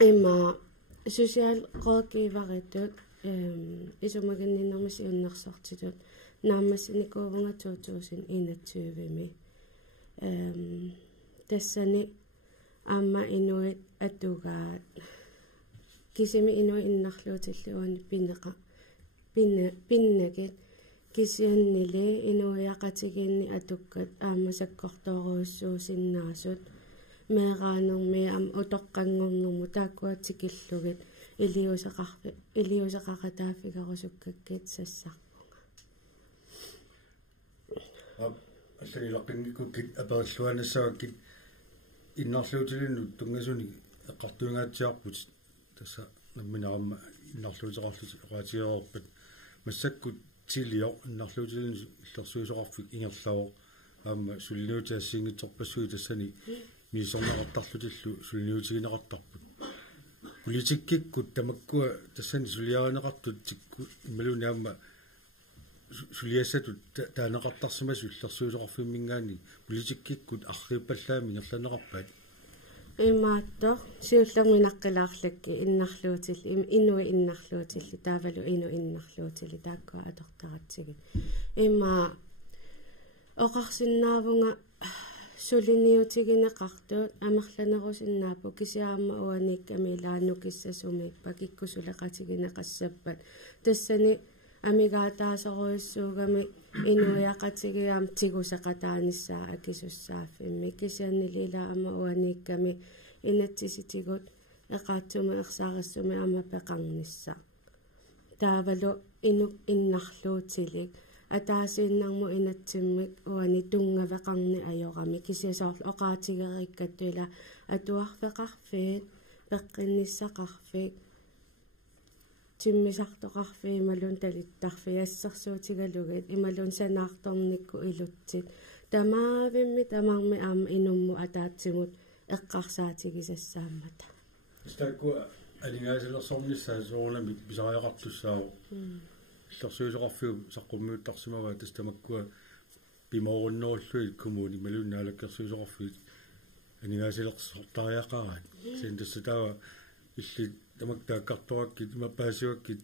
има social rådgiverretut исумагинниннэрмис иуннерсортитут наамассиникуувнга 2021ми тассани аама инуит атугаат кисими инуи иннарлуутиллуани пиннагит кисианнили инуиақатигиинни атуккат аама саккорторуиссуусиннаасут меэраанерми ам утоққангорнэрму тааккуатикиллугит илиусеқаратааффигерусуккаккит сассарпунга аллагилаққингиккуккит апериллуанассагаккит иннарлуутилину тунгасуни эққартуингаатсиарпут тасса намминаарма иннарлуутеқарлути оqaатиорпат массаккут тилио иннарлуутилину иллерсуисоқарфик ингерлавоо аама суллиутиассингитсорпассуи тассани мисорнеқартарлутиллу суллиутигинеқартарпут политиккиккут тамаккуа тассани сулиаринеқартут тикку ималуни аама сулиассатут таанеқартарсимасу иллерсуисоқарфиммингаани политиккиккут аррииппаллаами ингерланеқарпат имаатто сиуллерминаққилаарлакки иннарлуутилли инуи иннарлуутилли таавалу ину иннарлуутилли тааккуа атортаратсиги има оқарсиннаавунга сулиниутигинеқартуут амерланерусиннаапу кисиаама уаникками лаанукиссасумик пакиккусулеқатигинеқассаппат тассани амигаатаасеруиссуугами инуиақатигиаам тигусеқатааниссаа акисуссааффимми кисианнилила ама уаникками инатсиситигут эқаатсума ерсаариссуми ама пеқарнисса таавалу инук иннарлуутилик атаасииннарму инатсиммик уани тунгавеқарни ajorami кисиасоорлу оқаатигериккаттуила атуарфеқарфиит пеққинниссақарфик тиммисартоқарфи ималун талиттарфи ассерсуутигалугит ималун санаарторникку илутсит тамаавимми тамарми аама инумму атаатсигут эққарсаатигисассааммата стакку алингаасилерсорниссаа соорнами писариақартуссаа иллерсуисоқарфиу саққуммиуттарсимава тастамаккуа пимооруннеруллуи коммуни малун наалаккерсуисоқарфиит алингаасилерсортариақараат сентассатава илли тамактааккартораккит имаппаасиуаккит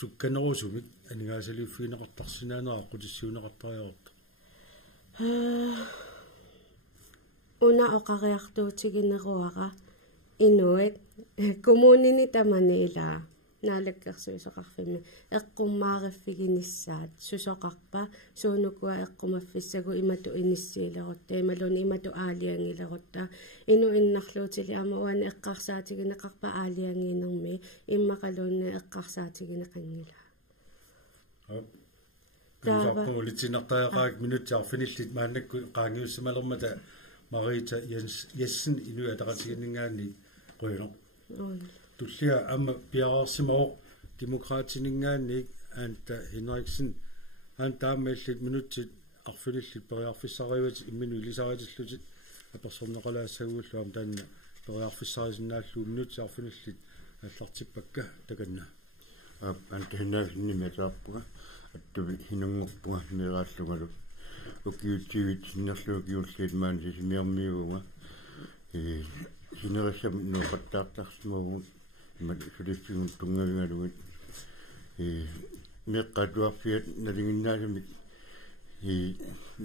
сукканерусумик алингаасалиуффигинеқартарсинаанера қутиссиунеқартариорта уна оқариартуутигинеруара inuit kommunini tamanila naalakkersuisaqarfimmi eqqummaariffiginissaat susoqarpa suunukua eqqumaffissagu imatu inissiilerutta imaluni imatu aaliangilerutta inu innarluutili amauani eqqarsaatigineqarpa aaliangiinermi immaqaluunni eqqarsaatigineqangila Kunsaarpu litsinartaaqqaak minutsaarfinillit maannakku qaangiussamalermata Marita Jessen inuja taqatiginningaanni qoino tullia amma piararsimao demokraatiningaanni anta Henriksen han taammeillit minutsit arfinillit periarfissariuat imminu ilisaritillutit apersorneqalaassagulluam taanna periarfissarisinnaalluu minutsaarfinillit аллартиппакка таканна anta Henriksen-nimataarpuga attumi hinungorpuga meeraallungalu ukiutsiivit sinnerluukiulliit maan sisimiarmiugunga sinerissam nuuqattaartarsimugun imat suliffigun tungavingalugut meqqatuarfiat nalinginnaasumik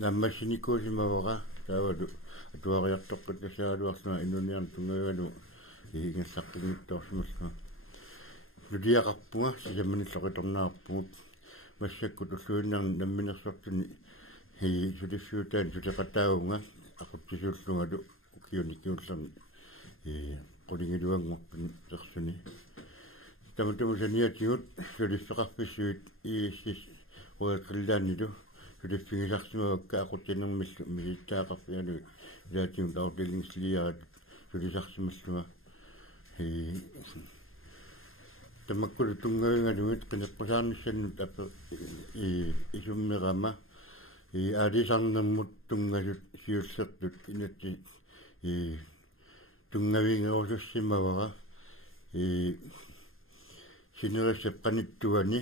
nammassinikuusimavara taavalu atuariartoqqut tasaaluarsuna inuniarn tungavigalu ingassaqqiнгиттоорсималлуга нулиақарпуга сисаманиллоқиторнаарпугут массаккут уллуиннарни намминерсортуни сулиффиутаан сулеқатаагунга ақуттисууллунгалу укиуникиуллерни qulingilуангорпун терсуни таматумусаниатигут сулиффеқарписсуит ииссис уақиллааннилу сулиффигисарсимавакка ақуттинермиллу милиттаақарфиалу илаатигун таортилингслиаат сулисарсималлуга тамаккулу тунгавингалугит qinеққусаарниссаннут аппе исуммерама аалисарнэрмут тунгасут сиуллертут инатти тунгавингерусуссимавара синериссап qanittugani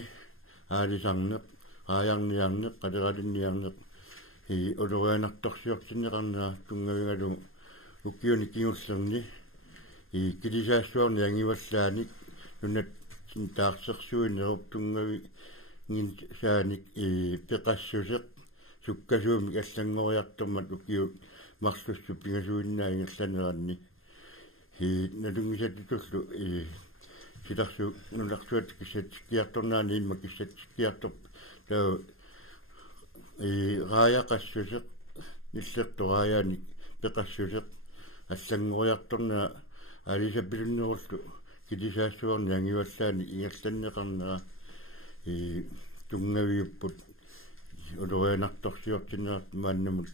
аалисарнеқ ааяарниарнеқ қалералинниарнеқ олорианарторсиортиннеқарнера тунгавингалу уккиуни кигуллерни килисаассуарни ангиваллааник нунат таарсерсуинеруп тунгави ngin saanik peqassусеq sukkasuumik аллангориартормат укиу марсуссу пигасуиннаангерланеранни налунгисатутуллу силарсу нуларсуат киссатиккиарторнаани имма киссатиккиартор таа рааяқассусеq ниллерторааяник пеқассусеq аллангориарторна алисаппилуннеруллу килисаассуарни ангиваллаани ингерланнеқарнера тунгавиуппут олорианарторсиортиннерат мааннамут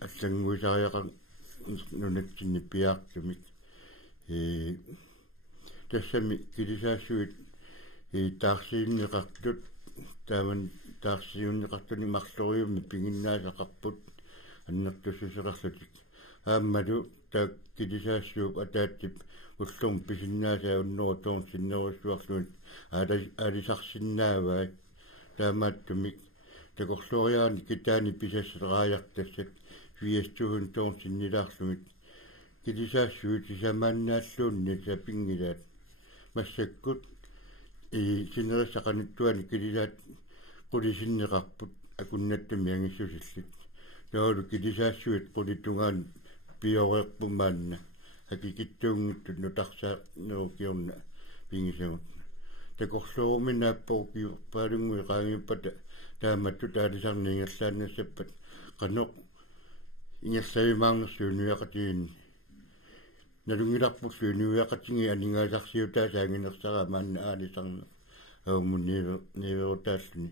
аллангуисариақар нунатсинни пиаартумик тассами килисаассуит таарсииннеқартут тааман таарсиуннеқартуни марлориумми пигиннаасақарпут аннертуссусеқарлутик ааммалу таак килисаассууп атааттип уллум писиннаасаа уннерутуун синнеруссуарлуит алисарсиннааваат таамааттумик такорлориаани китаани писассерааяртассат виэстуун туун синнилаарлугит килисаассуут исамааннааллуунни сапингилаат массаккут синериссақаниттуани килисаат qulisinnеқарпут акуннаттами ангиссусиллит таалу килисаассуит qulitунгаан пиореерпумаанна акикиттуунгиттут нутарсаа нерукиорна пингисагут такорлууминааппоркиу паалунгуи qaangipпата тааматту таалисарнингерлаанассаппат qaноқ ингерлавимаарнерсуунуяқатиинни налунгиларпуллу нуяқатинги анингаасарсиутаасаангинерсара маанна аалисарна аумунниверутааллуни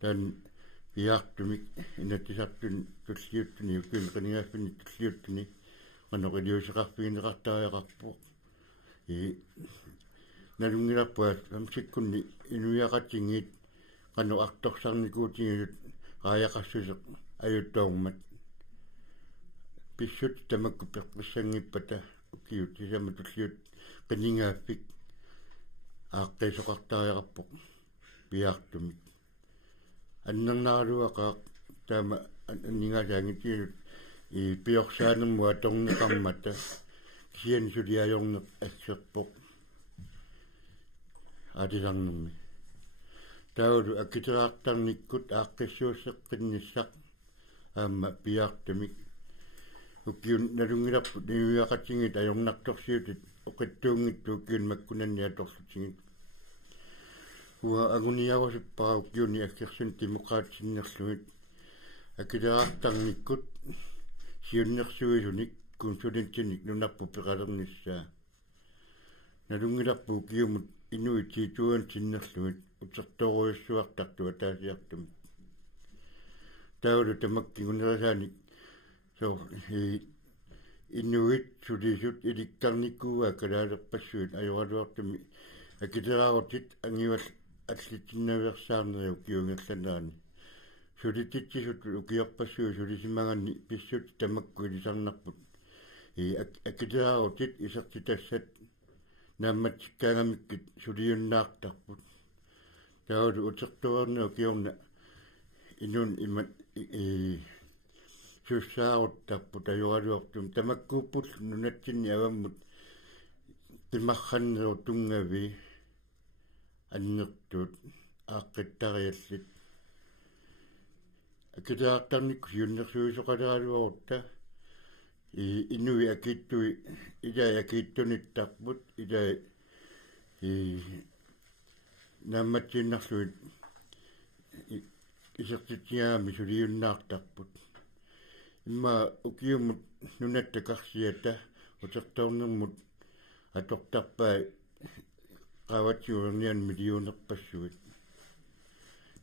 таан пиартумик инаттисартун туллиуттуни уккилеқинигааффини туллиуттуни qaноқилиусеқарпигинеқартаариақарпу налунгиларпуат амсиккунни инуяқатингит qano artorсарникуутингилут qaаяқассусеқ аюттоормат писсут тамакку перписсангиппата укиут исама туллиут qiningaaffik ааққисоқартаариақарпоқ пиартумик аннернааралуақаа таама аннингаасаангитиут пиорсаанермуа торнеқармата кисиан сулиаёрнеқ ассерпоқ адисарнерми таулу аккитераартарниккут ааққиссууссеққинниссақ аама пиартумик ukiun nalungilappu niuiaqatingit ajornartorsiutit oqittuunngittu ukiun makkunanniatorlutingit uа aguniarusippa ukiuni akkersun demokraatsinnerlugit akileraartarnikkut siunnersuisunik konsulenttinik nunarpu peqalernissaa nalungilarpu ukiumut inuitiituan sinnerlugit utertoruissuartartua taasiartum taulu tamakkigunerisaani so inuit sulisut ilikkarnikkuua kalaalerpassuit ajoraluartumi akilerarutit angiwal allitsinnaversaarneri ukiungerlanaani sulititsisut ukiorpassuu sulisimagani pissut tamakku ilisarnarput akilerarutit isertitassat naammatsikkaangamikkit suliunnaartarput taulu utertuarne ukiorna inun imat sussaaruttarput ajoraluartum tamakkuupput nunatsinni avammut timarranneru tungavi annertuut aaqqittariallit akileraartarnikku siunnersuisoqaleraluarutta inui akiittui ilai akiittunittarput ilai naammatsinnarluit isertitsiaami suliunnaartarput imma ukiumut nunattakarsiata utertornermut atortarpai qavatsiuernian milionerpassuit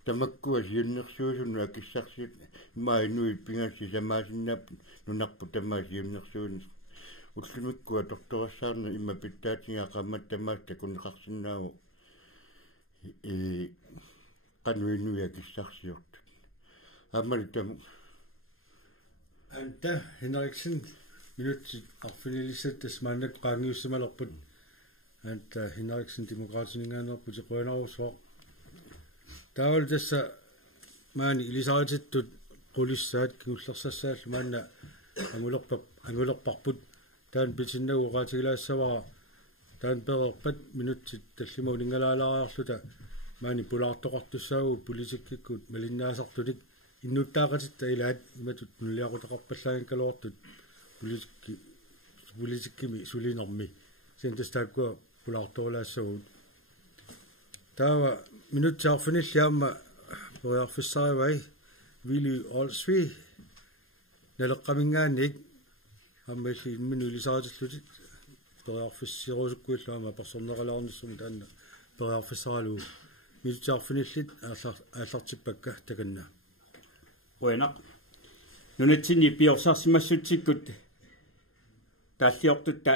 tamakkua siunnersuusunnu akissarsit imma inuit pingassi samaasinnaap nunarpu tamaa siunnersuun ullimikkua tortorassaarna imma pittaatinga qammat tamaas takunneqarsinnaagu qanuinui akissarsiortut aamalitam anta Henriksen minutsit arfinilissat tasmaannak qaangiussamalerput anta Henriksen demokraatiningaanерпут иқуанарусоо таавал тасса маани илисаатиттут qulissаат киуллерсассааллу маанна ангулерпарпут таан питиннагу qaatigilaassaraa таан перерпат минутсит таллима улингалаалаариарлута маани пулаартоқартуссаагу политиккиккут малиннаасартулик иннуттаақатитта илаат иматут нуллиақутақарпаллаан калуартут политиккими сулинерми сентастааккуа пулаарторлаассагут таава минутсаарфиниллиаама пориарфиссаривай вили олсви налеққамингаанник аммалли иммину илисаатиллутит пориарфиссирусуккуиллаама персонералаарниссуми таанна пориарфиссаралу минутсаарфиниллит ааллартиппакка таканна Buenak. Nunatsinni piorsaarsimassutsikut taallиортутта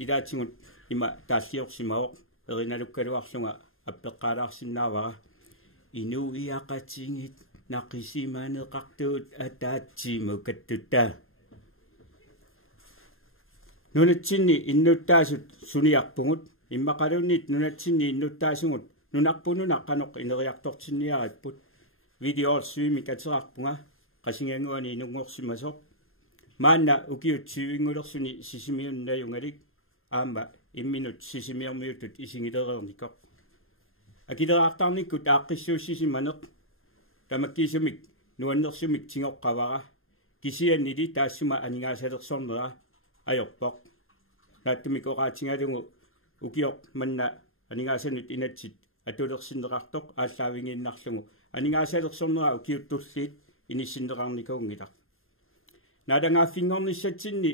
илаатсигут има тааллиорсимаоq erinalukkaluarlunga аппеққалаарсиннаавара инуиақатингит нақисимаанеқартуут атаатсиму каттутта нунатсинни иннуттаасут суниарпугут иммақалуннит нунатсинни иннуттаасугут нунарпунуна қаноқ инериартортинниариппут видеоорсуими катерарпунга qasingangуани инунгорсимасоқ маанна укиутсуингулерсуни сисимиуннаюнгалик аама имминут сисимиермиутут исингилереерникоқ акилераартарниккут ааққиссууссисиманеқ тамаккисумик нуаннерсумик тингоққавара кисианнили таассума анигаасалерсорнера ajorpoq naatumik oqaatigalugu ukior manna aningaasannut inatsit atulersinneqartoq ааllaавингииннарлугу анигаасалерсорнера ukiuttulliit inissinneqarnikaungilaq naalangaaffinngornissatsinni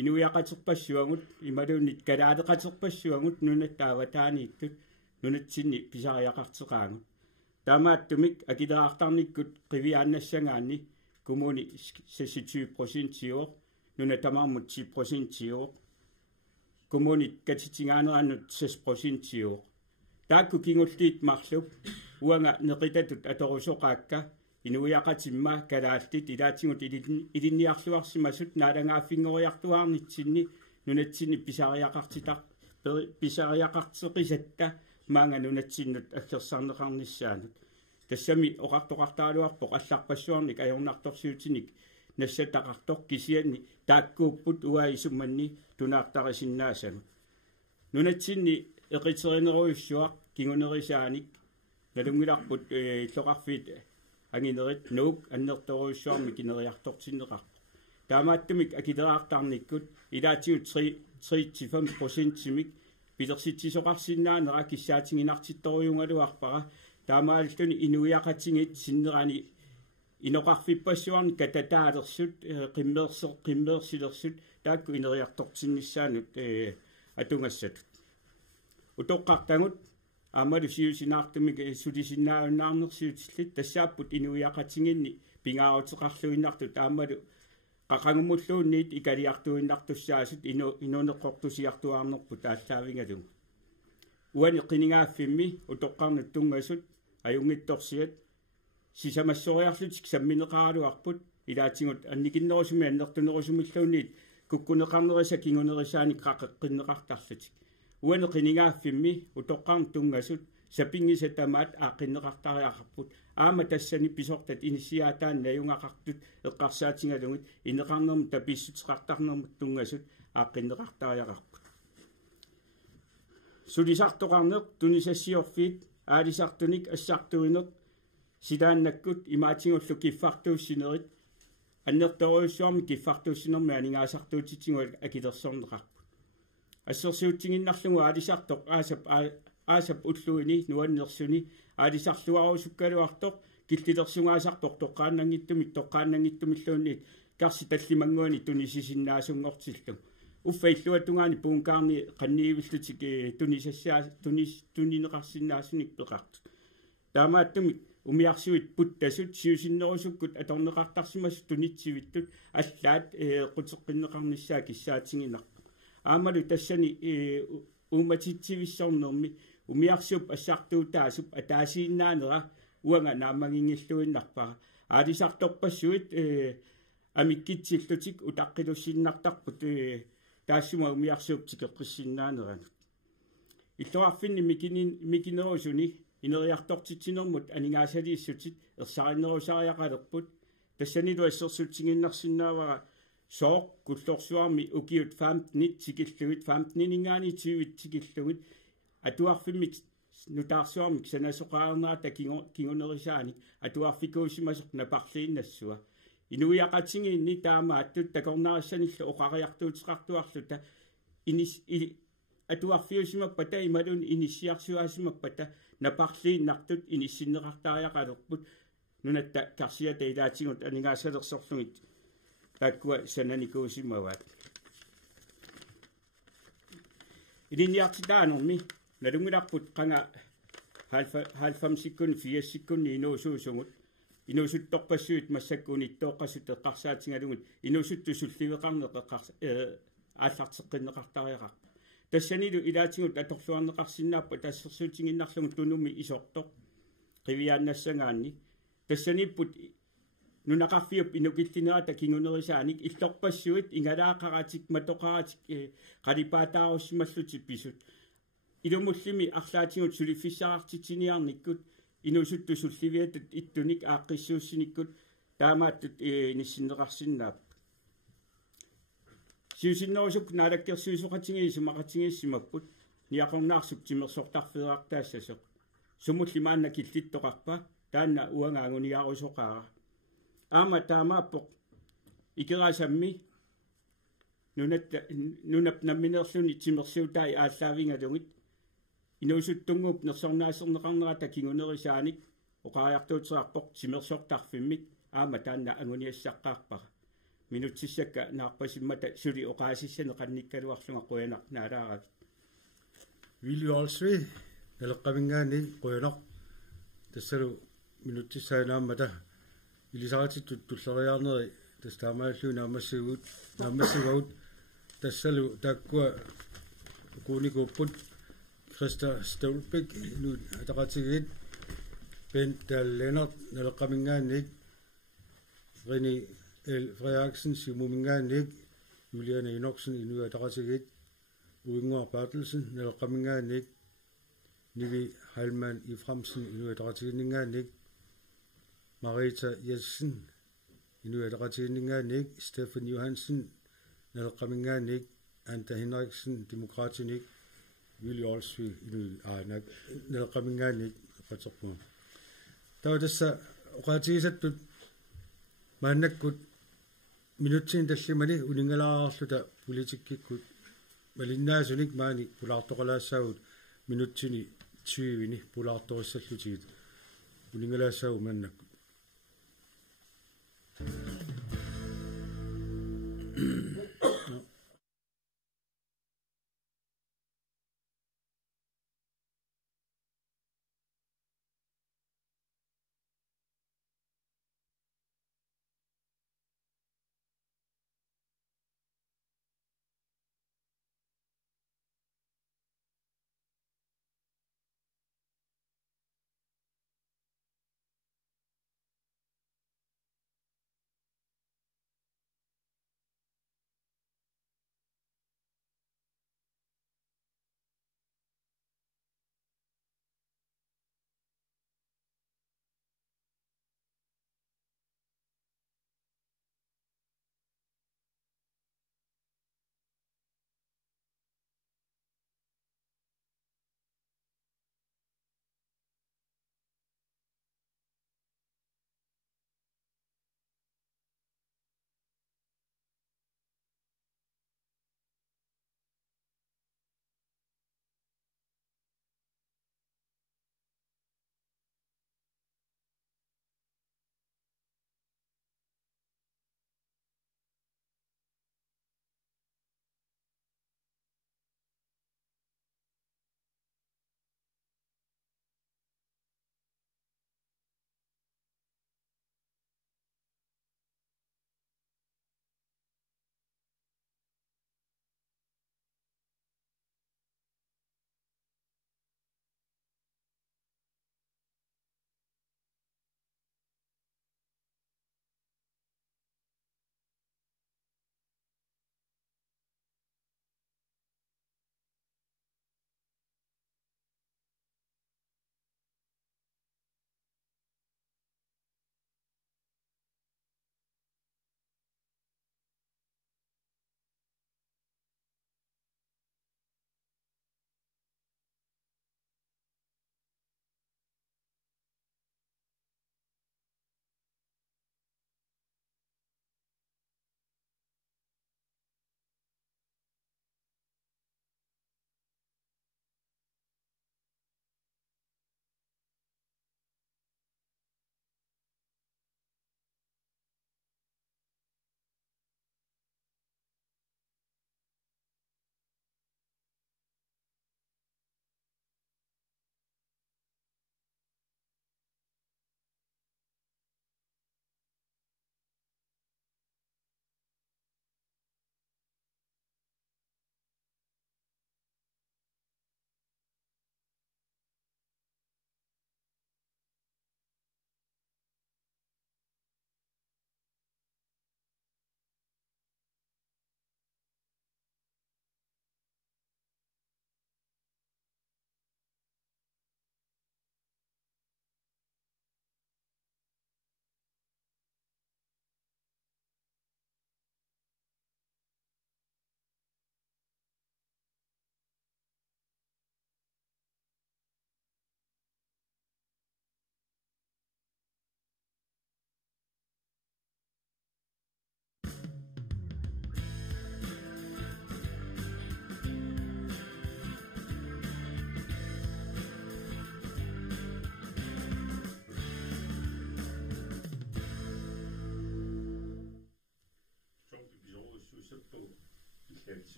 inuiaqaterpassuagut imaluunnit kalaaleqaterpassuagut nunattaavataaniittut nunatsinni pisariaqarteqaangut taamaattumik akileraartarnikkut qiviaannassangaanni kommuni 26% tiuor nunatamarmut 10% tiuor kommuni katitingaaneraannut 6% tiuor taakku kingulliit marlup uanga neqitatut atorusoqaakka inuiaqatimma kalaallit ilaatingut ilinniarluarsimasut naalangaaffinngoriartuaarnitsinni nunatsinni pisariaqarteqisatta maanga nunatsinnut aggersarneqarnissaanut тассами оқартоқартаалуарпоқ алларпассуарник ajornartorsiutinik нассатақартоқ кисианни тааккууппут уаисумманни тунаартарисиннаасагу нунатсинни эқитеринеруйуссуақ кигунерисааник налунгиларпут иллоқарфиит ангинерит нуук аннерторуйуссуарми кинериартортиннеқарпо таамааттумик акилераартарниккут илаатигут 3-5% пилерситсисоқарсиннаанера киссаатингинартитторюнгалуарпара таамааллуни инуиақатингит синнерани иноқарфиппассуарни кататаалерсут қиммеерсилерсут таакку инериартортиннissaанут атунгассат утоққартагут аамалу сиусинаартумик сулисиннаавнаарнерсиутиллит тассааппут инуиақатингинни пингааутеқарлуиннарту таамалу qaqangumulluunniit ikaliartuinnartussaasut inuneqqortusiartuaarnerpu taallaavingalum uani qiningaaffimmi utoqqarnut tungasut ajungittorsiat sisamassoriarlutik sammineqaraluarput ilaatingut annikinnerusumi annertunerusumilluunniit kukkuneqarnerisa kingunerisaanik qaqeqqinneqartarlutik uani qiningaaffimmi utoqqarnut tungasut sapingisatamaat aaqinneqartariaqarput аама тассани писортат инисиаатаан наюнгақартут эққарсаатингалугит инеқарнерму таписсутеқартарнермут тунгасут ааққиннеқартариақарпут сулисартоқарнеқ тунисассиорфит аалисартуник ассартуинеқ сидааннаккут имаатингуллу киффартууссинерит аннерторуйуссуарми киффартууссинерми анингаасартуутитингуал акилерсорнеқарпут ассерсиутсигиннарлугу аалисартоқ аасап уллуини нуаннерсуни аалисарлуарусуккалуартоқ киллилерсунгаасартоқ тоққааннангиттумиллуунниит карси таллимангуани тунисисиннаасунгортиллу уффа иллуатунгаани пуункаарни қанниивиллутик тунисассаа тунинеқарсиннаасуник пеқарту таамааттумик умиарсуит путтасут сиусиннерусуккут аторнеқартарсимасу тунитсивиттут аллаат қутеққиннеқарниссаа киссаатингинарпа аамалу тассани ууматитсивиссорнерми умиарсуп ассартуутаасуп атаасииннаанера уанга наамагингиллуиннарпара аалисарторпассуит амиккитсиллутик утаққилуссиннартарпут таассума умиарсуп тикеққиссиннаанеранут иллуарфинни микинерусуни инериартортитсинермут анингаасалииссутит ерсаринерусариақалерпут тассанилу ассерсутсигиннарсинаавара сооқ куллорсуарми укиут 15 тикиллугит 15-нингаани тивит тикиллугит атуарфиммик нутаарсуармик санасоқаарнерата кингунерисааник атуарфикуусимасоқ напарлииннассуа инуиақатингиинни таамааттут такорнаариссаниллу оқариартуутеқартуарлута инис атуарфиусимаппата ималун иниссиарсуаасимаппата напарлииннартут иниссиннеқартаариақалерпут нунатта карсиата илаатингут анингаасалерсорлугит таккуа сананикуусимаваат илинниартитаанерми налунгиларпут qanga halfam sikkun 4 sikkunni inuusuusungут инуусутторпассуит массаккуни иттооққасут эққарсаатингалугут инуусуттусулливеқарнеқ ааллартеққиннеқартариақарпа тассанилу илаатингут аторлуарнеқарсинааппа тассерсуутингиннарлугут тунумми исортоқ қивиааннассангаанни тассаниппут нунақарфиуп инукиллинерата кингунерисааник иллорпассуит ингалаақаратик матоқаратик қалипаатааруссималлути писут илумуллими арлаатингут сулиффиссаартитсиниарниккут инусуттусулливиатут иттуник ааққиссууссиниккут таамааттут ниссиннеқарсиннаап сиусиннерусук наалаккерсуисоқатингии сумақатингиссимаппут ниақорнаарсук тимерсортарфеэрартаассасоқ сумуллимаанна киллиттоқарпа таанна уангаагуниарусоқаара аама таамааппоқ икерасамми нунап намминерлуни тимерсиутаи ааллаавингалугит инуусуттунгуп нерсорнаасернеқарнерата кингунерисааник оқариартуутеқарпоқ тимерсортарфиммик аама таанна ангуниассаққарпара минутсиссакка наарпасиммата сули оқаасиссанеқанниккалуарлунга қуянақ наалааравит вилиуалсви налеққавингаани қуянақ тассалу минутсиссаанааммата илисаратиттут туллериарнери тастаамааллуу наамассигуут тассалу тааккуа кууникууппут Christa Stolbæk nu атақатигит Bent Lennart налеққамингааник René L Frederiksen симумингааник Juliane Enoksen inu атақатигит Uingor Bertelsen налеққамингааник Nivi Heilmann Iframsen inu атақатигингааник Marita Jensen inu атақатигингааник Stefan Johansen налеққамингааник Anta Henriksen Demokratinik Willy Olsvi inu aanak налеққамингааник qatserpuma tava tassa oqaatigisattut maannakкут минутсин таллимани унингалаарарлута политиккиккут малиннаасуник маани пулаартоқалаассаагут минутсини 20-ни пулаарториссаллутигит унингалаассаагу маннакку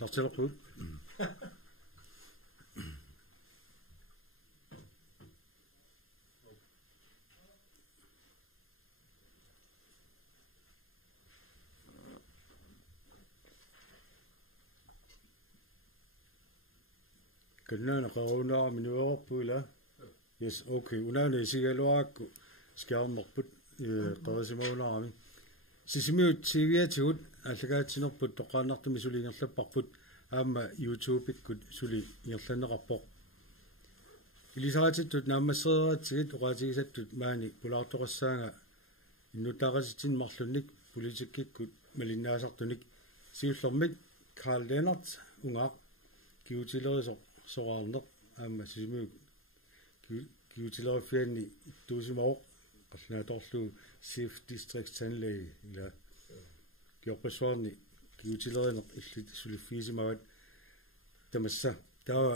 Lortillerpud. Kanana qaruunaa minuarpuila. Yes, okay. Unaana isigaluaakku skiarmarput qavasimaunarami. Sisimiut TV-atut аллагаатсинерпут тоққааннартуми сулингерлаппарпут аама YouTube-иккут сули ингерланеқарпоқ илисаратиттут нааммассеератсигит оqaатигисаттут маани пулаартоқассаага иннутаақаситсин марлунник политиккиккут малиннаасартуник сиуллэрмик Карл Ленарт унгаақ киутилерисо сораарнеқ аама сисимиут киутилериффианни туусимаоқ qalnaatorlu Chief District Tandlæge ila kiorpasuarni kiutilerineq illit suliffiisimavat tamassa taa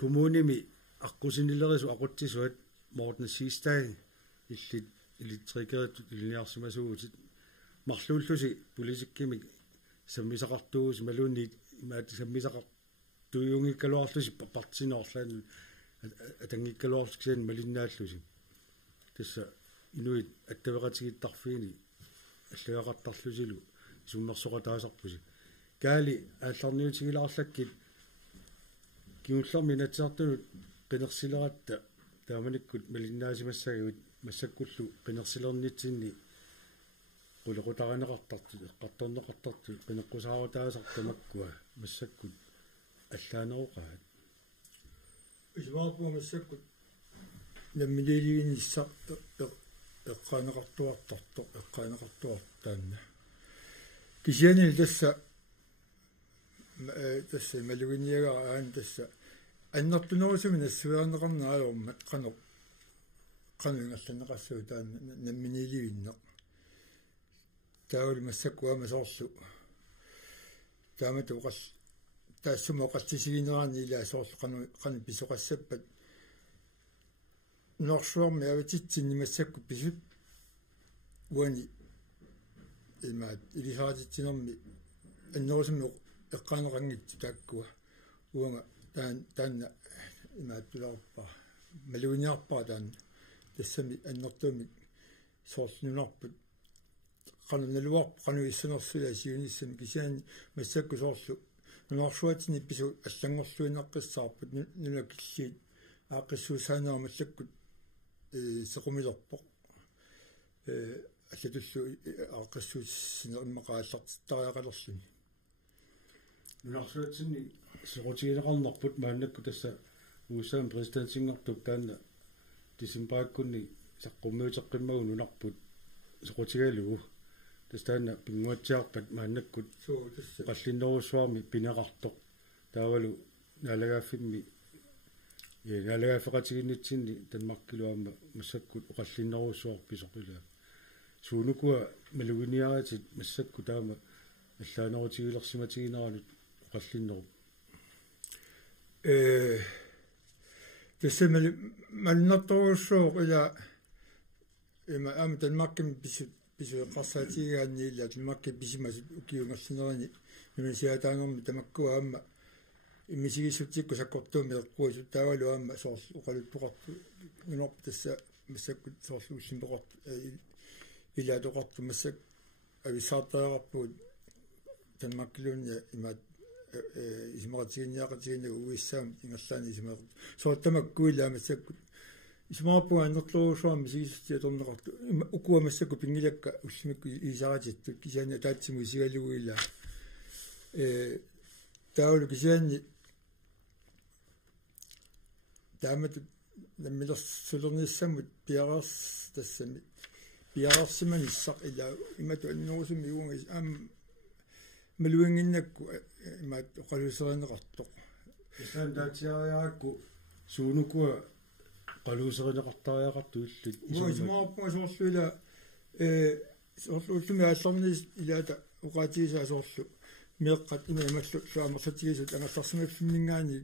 kommunimi аққусинилерису ақутсисуат Morten Sistag illit ilittrikerat ilniarsimasuutit марлууллуси политиккимик саммисақартуус малуунни маат саммисақартуйунгиккалуарлуси партиноорлаан атангиккалуарлуксиан малиннааллуси тасса инуит аттавеқатигиттарфиини аллагақартарлусилу суммерсоқатаасарпуси каали аалларниутигилаарлаккит киуллерми натсартунут qinерсилератта тааманиккут малиннаасимассагуит массаккуллу qinерсилернитсинни qulaqutaranеқартарту эққарторнеқартарту qinеққусаарутаасартамаккуа массаккут аллаанеруқаат исмааппу массаккут наммилиливинissaq эққаанеқартуартарна кисиани тасса малугиниага аан тасса аннартунерусуми нассуарнеқарнаалуумма қануингалланеқассуу таан намминиливиннеқ таул массаккуама соорлу таамату қал таассума қалтисигинераани илаа соорлу қану писоқассаппат норшуарми аватитсинни массакку писут уани имаат илисаатитсинерми аннерусуми эққаанеқангитсу тааккуа уанга таанна имаат тулаарпаа малуиниарпаа таан тассами аннертуми соорлунарпут qanunnaluarp qanuissanerсула сиунissam кисиани массакку соорлу нунаршуатини пису аллангорлуинеққиссаарпут нунакиллиит аақиссуусаанаама маллаккут сеқумилерпоқ аллатуллу аақиссууссинериммақааллартиттариақалерлуни нунаршуатини сеқутигилеқарнарпут мааннакку тасса уусаам президентингортук таанна дисембааккунни саққуммиутеққиммагу нунарпут сеқутигалугу тастанна пингуатсиарпат мааннаккут қаллиннерусуарми пинеқартоқ таавалу налагааффимми налагаафеқатигиннитсинни танмаркилуамма массаккут оқаллиннерусуар писоқила суунукуа малугиниаратит массакку таама аллаанерутигилерсиматигинералут оқаллиннеру тассамали малнатторуссууқ ила има ам танмарким писуэққарсаатигаанниилла танмарки писимасут укиунгерлинерани мимисиатаанерми тамаккуа аама имисигиссутикку саккортууми эққуисут таавалу аама соорлу оқалуттоқарту нунорп тасса массаккут соорлу уллимпоқарт илаатоқарту массак ависаартариарпуут танмаркилуунниа имаат исмаратигинниақатигиннагу уиссаам ингерлаани исмаақ сооттамаккуилаа массаккут исмааппуа аннерлуусуарми сигисутиаторнеқарту укуа массакку пингилакка уллимикку исаратиттут кисиани таатсиму исигалугуилаа таулу кисиани таамат наммилерсулерниссаммут пиарарс тассами пиарарсиманиссақ ила имату аннерусуми уунга аам малуингиннакку имаат оқалусеринеқартоқ исаан таатсиариаакку суунукуа qaluserinеқартариақарту иллут исмааппуа соорлуила соорлууллуми аалларнис илаата уқаатигисаа соорлу меэққат имаамаллу суамерлатигисут ангалларсимаффиннингаани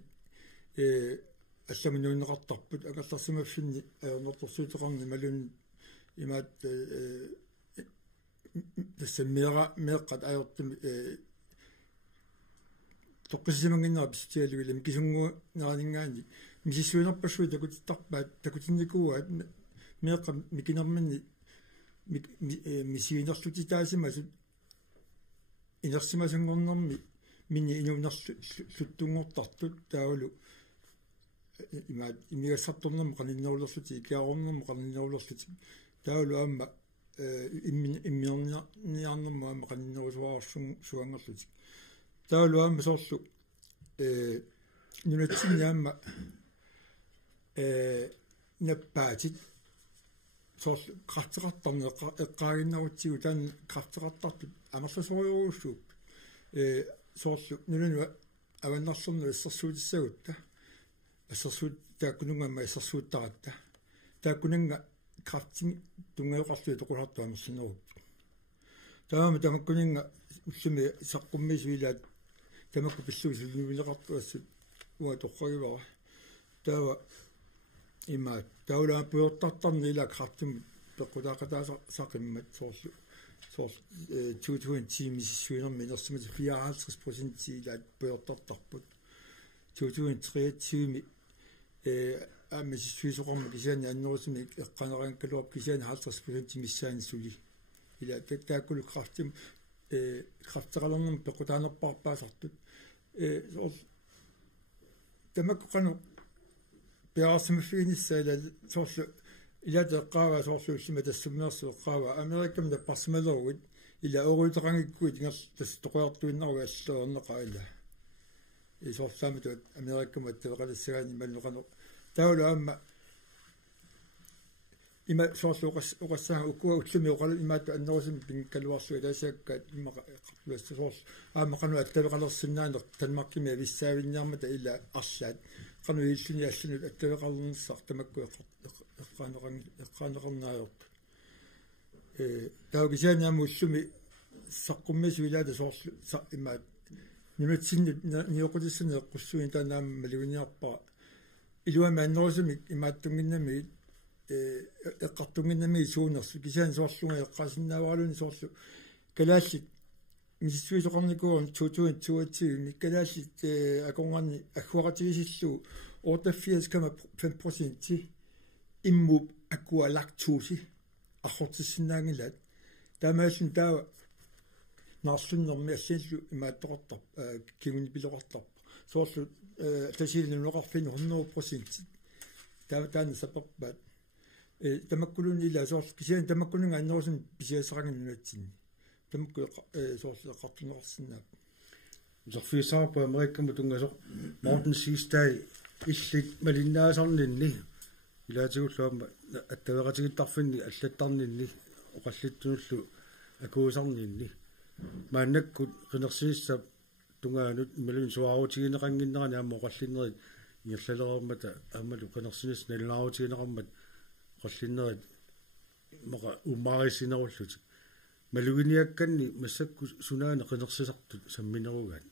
алламинуинеқартарпут ангалларсимаффинни аернерторсуутеқарни малун имаат тассаммиера меэққат аёртуми тоққиссимангиннера пистиалуилами кисунгу неранингаани мисиссуинерпассуи такутиттарпаат такутинникууаат меэққа микинермани мисигинерлутитаасимасут инерсимасунгорнерми мини инунерлуттунгортартут таавалу имаат имигассарторнерми қаниннерулерлути икиарорнерми қаниннерулерлути таавалу аама иммиорниарнерма аама қаниннерусуаарсун суангерлути таавалу аама соорлу нунатсинни аама наппаатит соорлу қартеқартарни эққаагиннарутсигу таан қартеқартартут амерласориуруссууп соорлу нунануа аваннарлерну иссерсуутиссагутта ассерсуут тааккунунгамма иссерсууттаратта тааккунанга крafting тунгеоқарлуи тоқулартуамерсинерут таама тамаккунинга уллуми саққуммисуилаат тамакку пиллуусулнивилеқартуассут уа тоққагивара таава има таулаа пуортартарнила крafting пеққутаақатааса сақиммат соорлу 2010 миссуинерми нерсимат 54% илаат пуортартарпут 2023 аммисsuisuqarmu kisiani annerusimi eqqanerankaluap kisiani 50% missaanissuli ila takkulu kraftim krafteqalernerm pequtaanerparpaasartut tamakqanu piarsimiffiinissa ila soorlu ila teqqaava soorlu ullima tassummeersu eqqaava amerikam tapparsimalerugit ila oruuteqangikkuit ingar tastoqoartuinnaruga alleerneqa ila isorlaamatuat amerikam atteleqalassagaani malluqano taula amma ima soorlu uqassaan ukua ullumi uqala imaattu annerusum pinkalluarlu ilaasiakkaat ima qarluassa soorlu aamaqanu atteleqalersinnaane tanmarkimi avissaavinniarmata ila arlaat qanu iilluni allanut atteleqalernerssar tamakku eqqaaneqarnaajort taugisianiamu ullumi saqqummisu ilaata soorlu imaat nimatsinni nioqutissani eqqussuini taanaamma maluginiarpaa iluama annerusumi imaattunginnami eqqartunginnami suunersu kisian soorlunga eqqaasinnaavaaluni soorlu kalaallit missuisoqarnikuun 2022 mikkalaallit akongarni akkuaqatigisillu 88,5% immup akkua laktuusi arrortissinnaangilat taamaasun taawa naarlunnermi аллиаллу имааттоқартар кигуни пилоқартар соорлу тасилинунеқарфини 100% таана сапарпаат тамаккулуни ила соорл кисиан тамаккулунга аннерусун писиасерангиннуатсин тамакку соорл эққартунеқарсинаап сорфисаарпа америккама тунгасоқ мортен систай иллит малиннаасарнинни илаатигуллуама аттавератигиттарфинни аллаттарнинни оқаллиттунуллу акуусарнинни мааннаккут qinерсииссап тунгаанут малун суаарутигинеқангиннерани аама оқаллиннерит иерлалерермата аамалу qinерсинис наллаарутигинеқармат оқаллиннерит мақа умаарисинеруллут малугиниакканни массакку сунаана qinерсисартут самминеругаат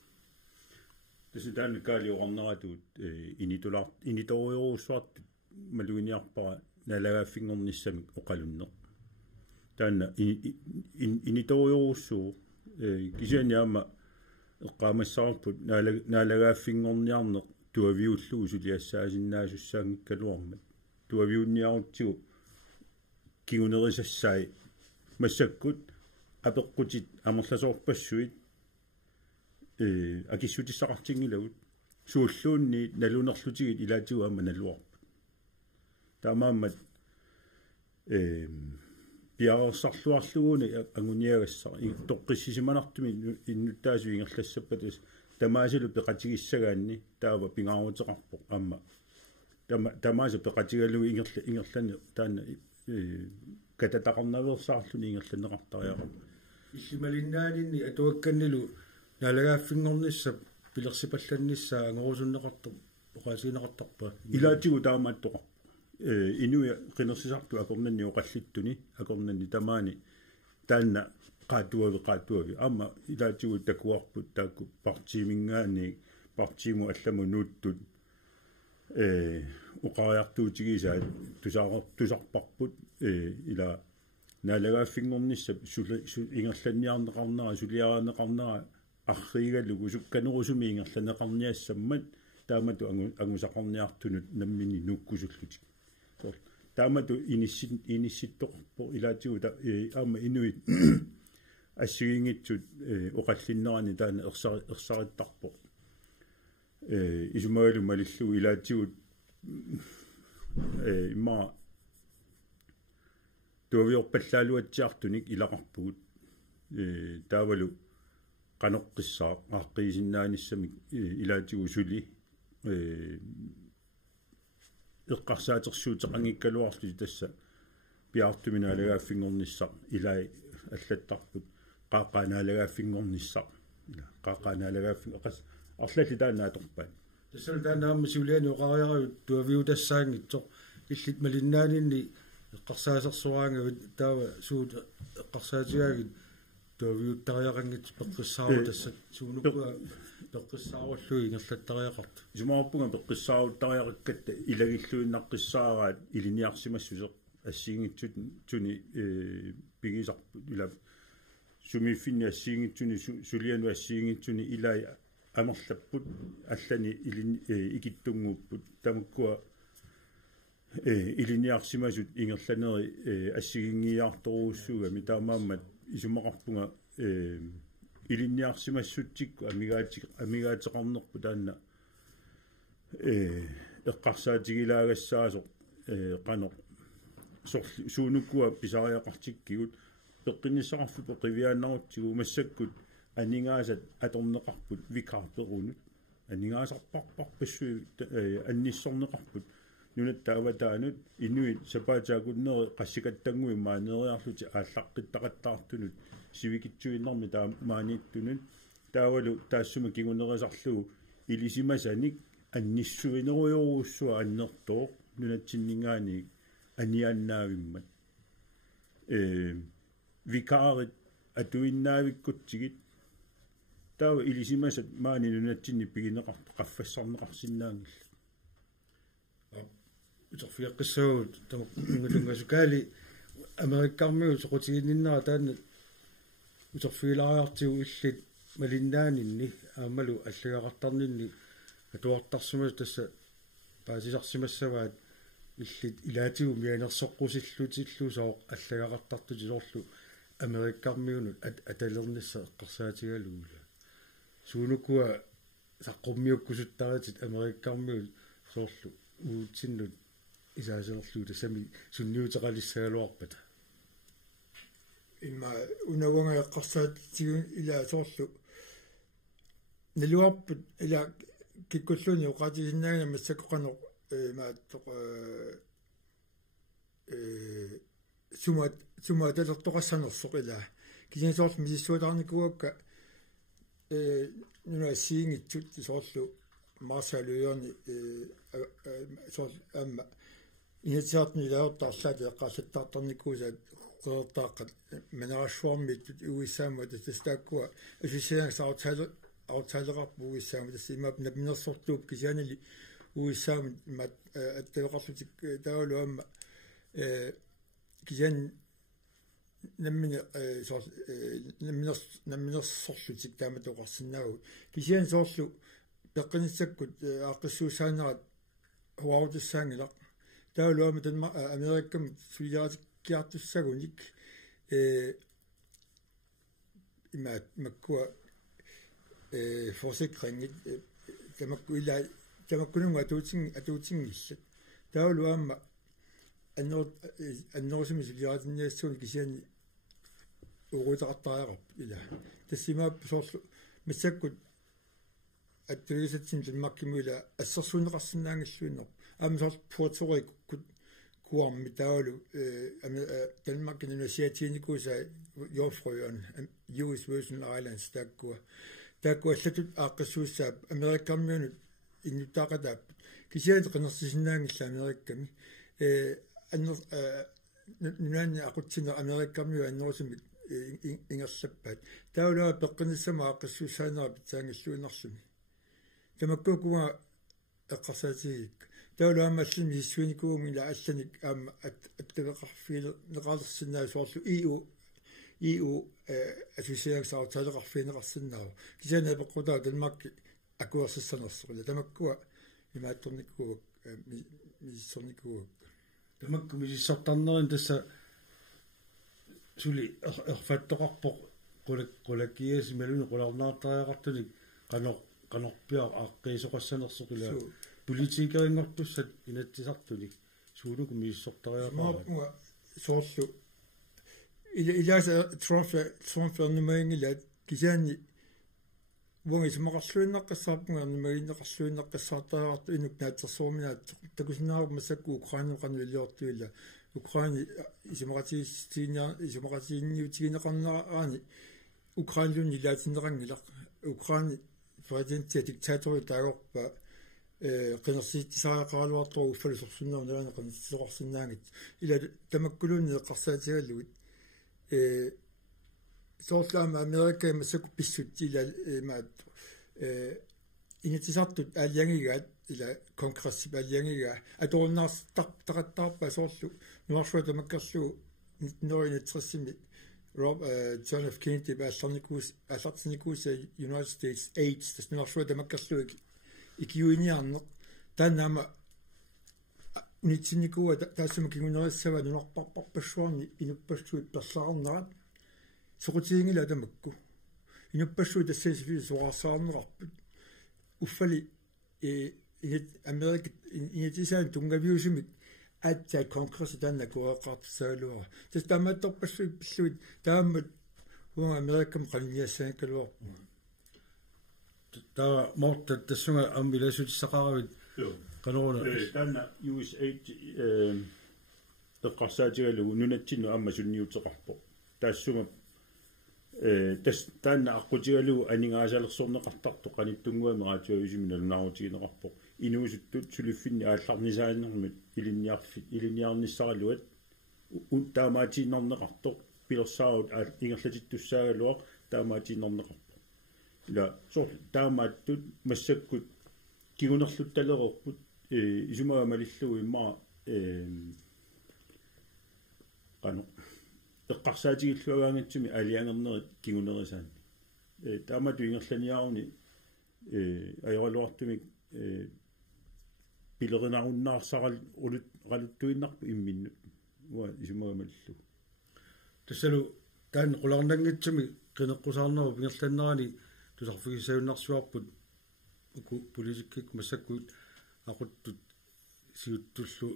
таситаан каалиорнератут иниториоруссуартут малугиниарпара налагааффингорниссами оқалуннеқ таана иниториоруссуу кисианиама эққаамассарпут наалагааффингорниарнеқ туавиуллугу сулиассаасиннаасуссаангиккалуармат туавиунниарутсигу кигунерисассаи массаккут апеққутит амерласоорпассуит акиссутиссақартингилагут сууллуунни налунерлутигит илаатигу аама налуарпут таамааммат пиарсарлуарлугуни агуниагассар тоққиссисиманартуми иннуттаасу ингерлассаппатус тамаасилу пеқатигиссагаанни таава пингаарутеқарпоқ аама тамааса пеқатигалуги ингерлани таана кататақарнаверсаарлуни ингерланеқартариақар иллималиннаанинни атуакканнилу налагааффингорниссап пилерсипалланниссаа ангорусуннеқартоқ оқаасинеқартарпа илаатигу таамааттоқар инуя qinерсисарту акорнанни оқаллиттуни акорнанни тамаани таанна qaatuavi аама илаатигу такуарпут таакку партимингаани партиму алламу нууттут уқариартуутигисаат тусарпарпут ила налагааффингорниссап ингерланниарнеқарнера сулиараанеқарнера арригалугу сукканерусуми ингерланеқарниассаммат таамату агусақарниартунут наммини нуккусуллутик таамату инисситтоқарпо илаатигу аама инуит ассигингитсут оқаллиннерани таана ерсариттарпо исумаалу малиллу илаатигут имма туавиорпаллаалуатсиартуник илақарпугут таавалу qaneqqissaa aaqqisinnaanissamik ilaatigu suli eqqarsaatersuuteqangikkaluarlu tassa piartuminaalagaaffingornissaq ilai аллаттарпут qaaqaanaalagaaffingornissaq qaaqaanaalagaaffing eqas арлали таанааторпаат тассал таанаамма сулиани оқариару туавиутассаангитсоқ иллит малиннаанинни эққарсаасерсуаанга таава суут эққарсаатиаагит тавиуттариақангит пеққиссаару тассат суунуккуа пеққиссаарууллуи ингерлаттариақарт сумаарпунга пеққиссааруттариақаккатта илагиллуиннаққиссаараат илиниарсимассусеқ ассиингитсут туни пигисарпут ила сумиффинни ассиингитсуни сулиану ассиингитсуни илай амерлаппут аллани икиттунгууппут тамуккуа илиниарсимасут ингерланери ассигингиаарторуussугами таамааммат исумақарпунга илиниарсимассутсикку амигаатеқарнерпу таанна эққарсаатигилаагассаасо қано суунуккуа писариақартиккигут пеққинниссақарфу пеқивиааннарутсигу массаккут анингаасат аторнеқарпут викаарперунут анингаасарпарпарпассуи анниссорнеқарпут нунаттааватаанут инуит сапаатаакуннери qassikattangui маанериарлути ааллаққиттақаттаартунут сивикитсуиннэрми таа maaнииттунут таавалу таассума кигунерисарлугу илисимасаник анниссуинеруйоруussуа аннертоо нунатсиннингаани анианнаавиммат викаарит атуиннаавиккутсигит таава илисимасат маани нунатсинни пигинеқарту qaffассарнеқарсинаангилла утерфиаққиссагут тамаққингулунгасукаали америккармиу соқутигинниннера таанна утерфиилариартигу иллит малиннаанинни аамалу аллагақартарнинни атуартарсимас тасса паасисарсимассаваат иллит илаатигу мианерсоққусиллутиллусаоқ аллагақартартутисоорлу америккармиунут аталернисса эққарсаатигалуула суунуккуа саққуммиуккусуттаратит америккармиут соорлу уутсиннут исаасерлуу тассами сунниутеқалиссагалуарпата имма унаванга эққарсаатигун илаа соорлу налуарпут ила киккуллуни уқатисиннаага массакоқано мааттоқ сумат талертоқассанерсоқ ила кисинсоорл мисиссуутаарникуакка нуна сиингитсут соорлу марсалуйорни соорлу амма инициатни лаортаарлаати эққарлаттаартарникуусаат қеэртааққат манерашуармит уиссаама тастааккуа офисиан аутсайлеқарпу уиссаама тассимаап напинерсортууп кисианали уиссаама мат аттавеқарлутик таалуамма кисиан наммина соорлу намминерсорлутик тааматоқарсинаагу кисиан соорлу пеққиниссаккут ааққиссуусаанерат хуаутиссаангилақ таалуама танма америккам сулиаратиккиартуссагуник имаат маккуа форсикрингит тамакку ила тамаккунунга атуутингиллат таалуама аннерусими сулиаратинниассуун кисиани уруутеқартариақарп ила тассимаап соорлу массаккут аттуисатсин танмаккимуила ассерсуунеқарсинаангиллуиннер амсоор пуаториккут куарми таалу танмаккин инусиатиникуса Jomfruøerne US Virgin Islands таккуа аллатут ааққиссууссаап америккармиунут иннуттаақатаап кисиат қинерсисиннаангилла америкками нунаанни ақутсинер америккармиу аннерусимик ингерлаппаат таулаа пеққиниссама ааққиссууссаанера питсаангиллуиннарлуми тамаккуакуга эққарсаатигик таулаама аллими иссуиникуугмила алланик аама аттавеқарфииле неқалерсинаа соорлу EU associeringsaftalеқарфиинеқарсинаа кисиана пеққутаа Danmark акуерсиссанерсоқила тамаккуа имаатторникуук миссорникуук тамакку мисиссартарнерин тасса сули ерфаттоқарпоқ qulakkiasi malunu qulарнаартариақартуник qanорпиар ааққиисоқассанерсоқила политикерингортуссат инатсисартуник суулуку мииссортариақаа соорлу илааса трансфернумаингилаат кисаани вунгисмақарлуиннаққиссаарпунга нумагиннеқарлуиннаққиссаартариарту инук наатсерсууминаат такусинаару массакку украинеқану илиортуила украини исмақатиинниутигинеқарнераани украинлуни илаатиннеқангилақ украини президент диктатори таагорпа qinерсииттисаақаралуартор уффалусорсуннерунаа qinерсисоқарсинаангит ила тамаккулуунни эққарсаатигаллугит соорлаама Америка массаку писсут ила маат инитисартут аалиангигаат ила конгрессип аалиангигаа аторуннаарстартақаттаарпа соорлу нуаршуа тамаккерлу 1930-ми John F. Kennedy аллартникуус United States AIDS tas нуаршуа тамаккерлуги икиуиниарнеқ тааннаама унитсинникуа таассама кигунериссава нунарпарпарпассуарни инуппассуит перлаарнерат соқутиингила тамакку инуппассуит тассаасифи соқарсаарнерарпут уффали Америка инитисаан тунгавиусимик атта конгресс таанна куақартсаалуара тас таамаатторпассуит пиллуит тааммат хуа Америкам qalinniassaakalluar таа морта тассунга амбиласутиссақаравит канорна таанна USA таққарсаатигалугу нунатсинну аама сунниутеқарпо таассунга тас таанна аққутигалугу анингаасалерсорнеқартарту қаниттунгуами раатиоюсимина лунаарутигинеқарпо инуусуттут сулиффинни аалларнисааннэрмит илиниарниссаралуат таамаатииннарнеқарто пилерсаарут ингерлатиттуссаагалуа таамаатииннарнеқарпо ила сор таамааттут массаккут кигунерлутталерерпут исумага малиллугу иммаа qanu эққарсаатигиллуагаангатсуми алиангернерит кигунерисаан таамату ингерланиаарни ajorluartumik пилеринаруннаарсарал улут галуттуиннарпу имминнут уа исумаамаллу тассалу таан qulарнангитсуми qinеққусаарнеру пингерланнерани тусарфигисаюннарсуарпут уку политиккик массаккуут aquttut siuttullu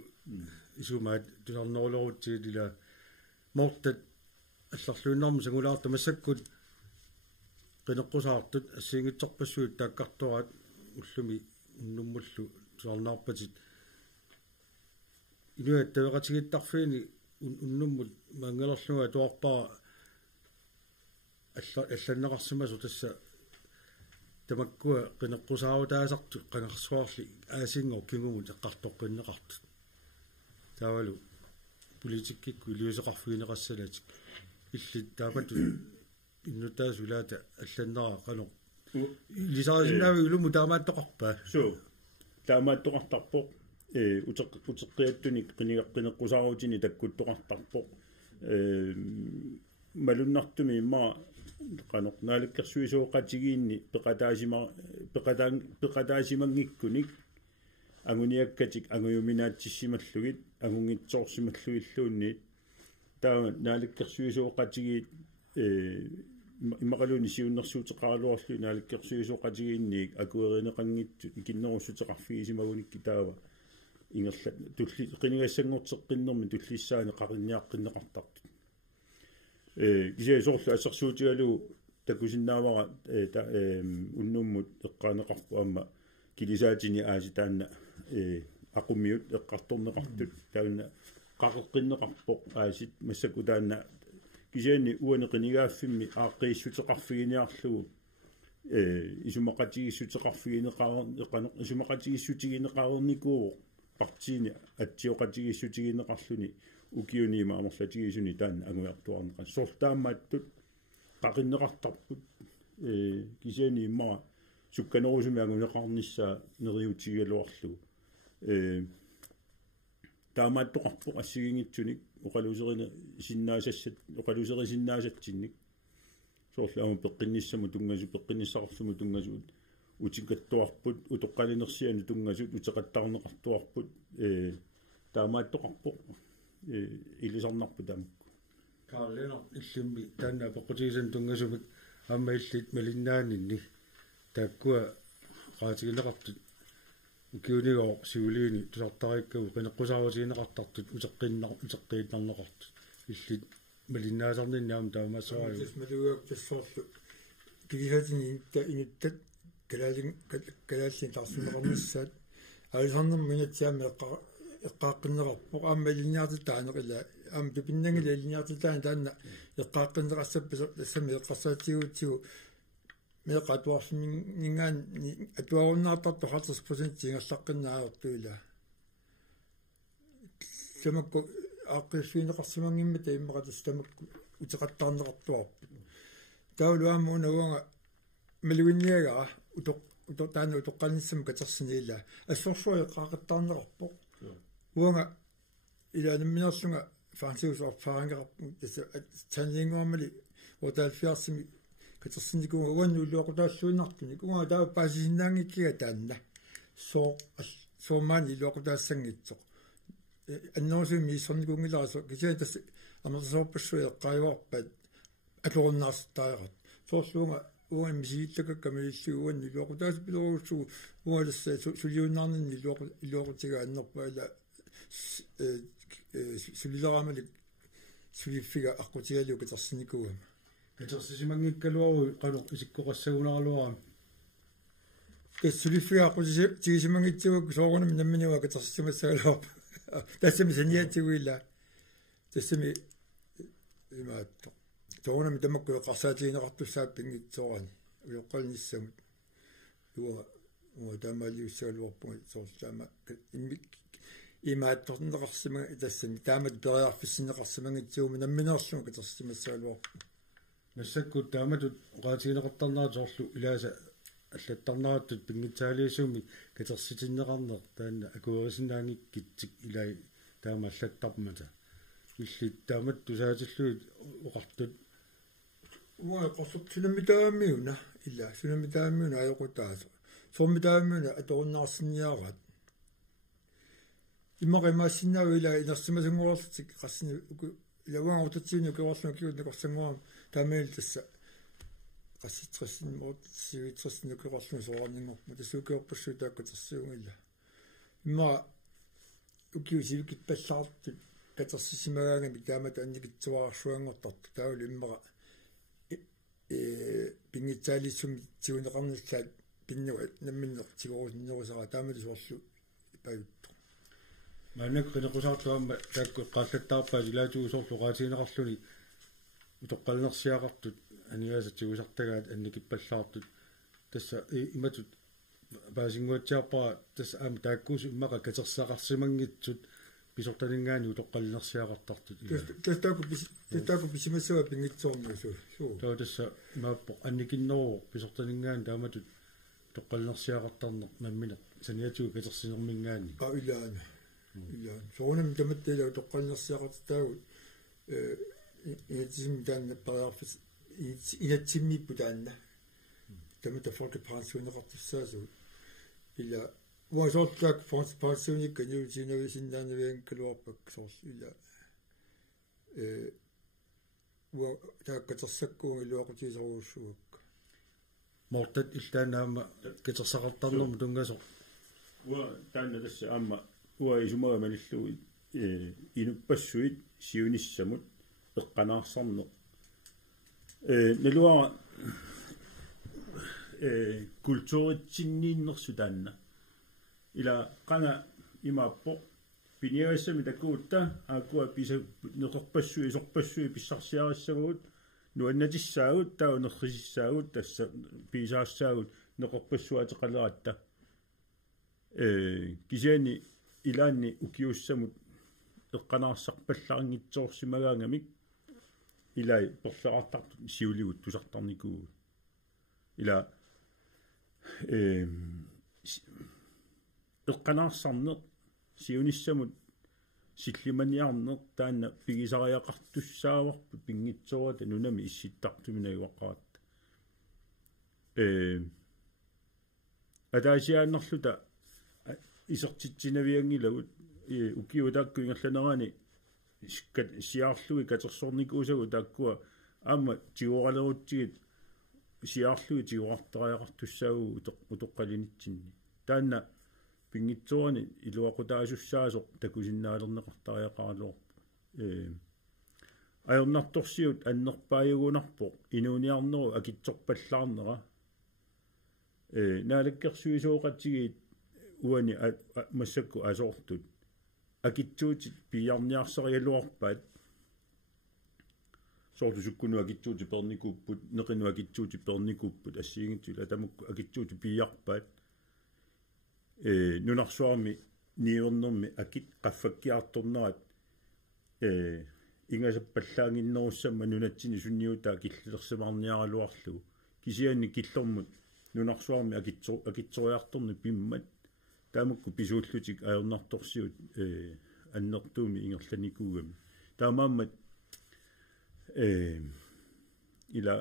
isumaat тусарнерулерутсиилила мортат алларлуиннарму сангулаарта массаккут qinеққусаартут ассиингитсорпассуут тааккартораат уллуми нуммуллу тусарнаарпатит инуат тавеқатигиттарфиини уннуммут мангелерлуга туарпаа алланнеқарсимасу тасса тамаккуа qinеққусаарутаасарту qangarsuarli аасингор кигумут эққартоққиннеқарту таавалу политиккикку илиусеқарфигинеқассалатик иллит таамату иннутаасулаата алланнера қано лисаарисинаави улуму таамааттоқарпаа суу таамааттоқартарпо утеққиаттуник qinеққусаарутини таккуттоқартарпо малуннартуми имма qano naalakkersuisuoqatigiinni peqataasimanngikkunik anguniakkatik anguyuminaatissималлугит агунгитсоорсималлуиллуунниит таа naalakkersuisuoqatigiit иммақалуни сиуннэрсуутеқаралуарлу naalakkersuisuoqatigiinniик акуеринеқангитсу икиннерусутеқарфигисимагуникки таава ингерлат тулли қинигассангортеққиннэрми туллиссаани қаринниаққиннеқартарту кисеасоорлу ассерсуутигалу такусиннаавара уннуммут эққаанеқарпу амма килисаатини ааситаанна ақуммиут эққарторнеқартут таанна қақеққиннеқарпоқ аасит массакутаанна кисеани уанеқинигааффимми ааққииссутеқарфигиниарлугу исумақатигиссутеқарфигинеқарер эққано исумақатигиссутигинеқарерникуу партиини атсиоқатигиссутигинеқарлуни укиунима амерлатигисуни таанна агуяртуарнеқа сортаамааттут қақиннеқартарпут кисиани иммаа сукканерусуми агунеқарниссаа нериутигалуарлугу таамааттоқарпо ассигингитсуник оқалусерина синнаасассат оқалусерисиннаасатсинник соорлаама пеққинниссаму тунгасу пеққинниссақарлуму тунгасуут утикаттуарпут утоққалинерсиану тунгасут утеқаттарнеқартуарпут таамааттоқарпо илисарнарпу таамакку кааллена иллимми таанна пеққутигисан тунгасумик аммаиллит малиннаанинни тааккуа qaatigineqartut ukiunigo siuliini tusartarikkagu qinеққусаарутигинеқартартут утеққииннарнеқартут илlit малиннаасарниннаам таамассаараю тасмалугак тассоорлу кигисатини иниттат калааллин тарсунеқарниссаат алисарнер минатсиами эққааққиннеқарпоқ аама илиниартитаанеқила аама тупиннангила илиниартитаан таанна эққааққиннеқассаппа тассами эққарсаатигуутсигу меқатуарсимингаан атуаруннаартарту 40% ингерлаққиннаавертуила тамакку ааққиссуинеқарсимангимма таиммақатас тамакку утеқаттаарнеқартуарпут таулуамму науанга малуинниагара таана утоққаниссам катерсинила ассорсуи қаақаттаарнеқарпоқ уанга илаанамминерлунга фаансиусоорфаангерарпу танлингуаммали оталфиарсими катерсиникуга уанну илуақутаассуинартуни куга таа паасисиннаангиккига таанна соомаани илуақутаассангитсоқ аннерусуми миссорникунгиларасо кисиа тас амерсоорпассуи эққааюарпат алоруннаарстааерат соорлуунга уан мисииллака камилиллуг уан илуақутаас пилоруссугу уаласса сулиуннаарнинни илуақутига аннерпаала сулиларамали сулиффига аққутигалу катерсиникугама катерсисимангиккалуару қалу исиккоқассагунарлуарам сулиффига аққутисимангитсугу соорунами намминуа катерсисимассагалуарпа тассами саниатсигуила тассами имаатто соорунами тамакку эққарсаатигинеқартуссаап пингитсоорани уйоққалниссамут уа таамаалиуссагалуарпуга соорлаама имаатторнеқарсима тассами таамат периарфиссинеқарсимангитсууми намминерлуга катерсимассагалуарпу массакку тааматут оqaатигинеқартарнаа соорлу илааса аллаттарнааттут пингитсаалиусууми катерситиннеқарнер таанна акуерисиннаангиккитсик илай таама аллаттармата илли таамат тусаатиллуит оқартут уа қосоп сунамитаамиуна илла сунамитаамиуна аёқутаасо соммитаамиуна аторуннаарсиниарат иммаримаассиннаавила инерсимасунгуарлутик qassini лаваан утатсиуни куарлуна киуннеқарсангуарам таамаил тасса qassitressin муутсивитсерсин куарлуна соорнингорпу тассуукиорпассуу тааккатерсиунгилла имма укиусивикит паллаартут катерсисимагаангами таамат анникитсуаарсуангортарта таулу иммара пингитсаалиссуми тиунеқарниллаат пиннуа намминнертигорусиннерусара таамат суорлу паютту манак кенеқусаартуамма таакку қаллаттаарпаа илаатугу соорлуqaатигинеқарлуни утоққалнерсиақартут анигаасатигусартагаат анникиппаллаартут тасса иматут баасингуатсиарпаа тасса аама тааккуусу иммақа катерсаақарсимангитсут писорталингаани утоққалнерсиақартартут тастааку писимассава пингитсоорнусу тоо тасса мааппо анникиннеруу писорталингаани тааматут утоққалнерсиақартарнер наммина саниатугу катерсинермингаани илаана илаан соонам таматтила утоққалнерсиақартаагут иатсим таанна парафис иатсиммиппу таанна тамата фолкепансуунеқартуссаасу ила уасоорлаак пансууникка ньюсинависиннаанавиан калуарпак соорс ила уа тааккатерсаккуун илуақутисаруussуакка мортат иллаанаама катерсақартарнэрму тунгасо уа таанна тасса аама уа исумага малиллуи инуппассуит сиуниссамут эққанаарсарнеқ налуара культуритсиннииннерсу таанна ила қана имааппо пиниагассами такуутта аакуа писа неқорпассуи исорпассуи писсарсиариссагуут нуаннатиссаагут таа неррисиссаагут тасса писаассаагут неқорпассуатеқалератта кисиани илаанни укиуссамут эққанаарсарпалларингитсоорсимагаангамик илай перлеқартартут сиулигут тусартарникуу ила эққанаарсарнеқ сиуниссамут силлиманиарнеқ таанна пигисариақартуссааварпу пингитсоората нунами исситтартуминагуаққаратта адаасиааннерлута исертитсинавиангилагут укиутаакку ингерланерани сиаарлуги катерсорникуусагу тааккуа аама тигоралерутсигит сиаарлуги тигоартариақартуссаагу утоққалинитсинни таанна пингитсуани илуақутаасуссаасоқ такусиннаалернеқартариақаралуорпу аернарторсиут аннерпааюгунарпо инуниарнеру акитсорпаллаарнера наалаккерсуисооқатсигит уани массакку асоортут акитсуутит пиарниарсериалуарпаат soortu sukkunu akitsuuti pernikkupput neqinu akitsuuti pernikkupput assiingitula tamukku akitsuuti piiarpaat nunarsuarmi niiornermi akit qaffakkiartornerat ingasappallaanginnerussamma nunatsini sunniutaa killlersimarniaraluarlugu kisianni killormut nunarsuarmi akitsoriartorni pimmat taamukku pisuullutik ajornartorsiut annertuumi ingerlanikuugami taamaammat ila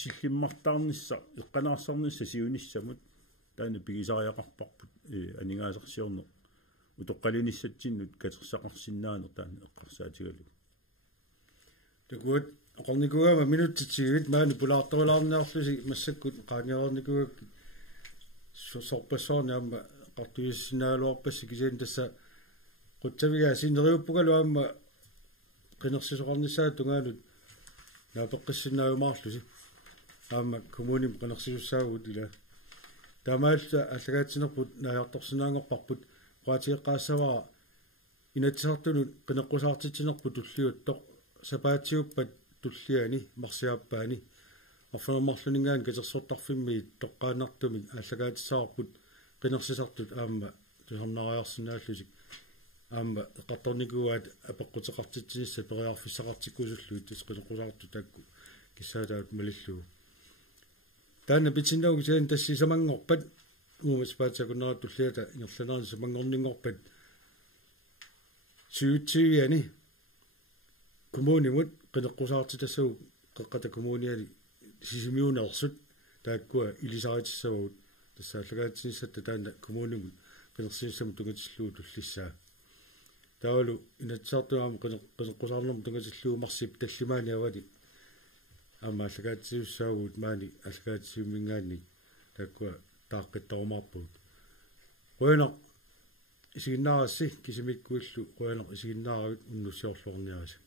sillimmartaarnissa eqqanaarsarnissa siunissamut taana pigisariaqarparput aningaasarsiorner utoqqalinissatsinut katersaqarsinnaaner taana eqqarsaatigalu takuat aqornikuama minuttitsigit maani pulaartorulaarniarlusi massakkut qaangeernikugak sorpassoorni amma qartuissinaaluarpassi kisian tassa quttaviga sineriuppugalu amma qinersisoqarnissaat tungaalut naatoqqissinnaaumaarlusi amma kommunim qinersisussaagut ila taamaalla аллагаатсинерпут наажарторсинаангорпарпут праатиэккаассавара инатсартунут qinеққусаартитсинерпу туллиуттоқ сапаатиуппат туллиани марсиааппаани арфанермарлунингаан катерсортарфимми тоққаанартумик аллагаатиссаарпут qinеrsisartut аама тусарнариарсинааллусик аама эққарторникуаат апеққутеқартитсинисса периарфиссақартиккусуллуит тас qinеққусаарту такку киссаатаат малиллугу таана питсиннаугу саан тасси самангорпат уумаспаатсакуннера туллиата ингерланерни самангорнингорпат сюутсиуяни коммунимут qinеққусаартитассагу қеққата коммуниали сисимиунеерсут тааккуа илисаритиссагут тассааллагаатсиниссатта таана коммунимут qinерсиниссаму тугатиллуу туллиссаа таавалу инатсаартуаама qinеққусаарнерму тугатиллуу марсип таллимаани авали amma alлагаатсиуссаагуут маани аллагаатсиуммингаанни таккуа тааққиттормаарпут қуянақ исигиннаарасси кисимиккуиллу қуянақ исигиннааравит уннуссиорлуорниараса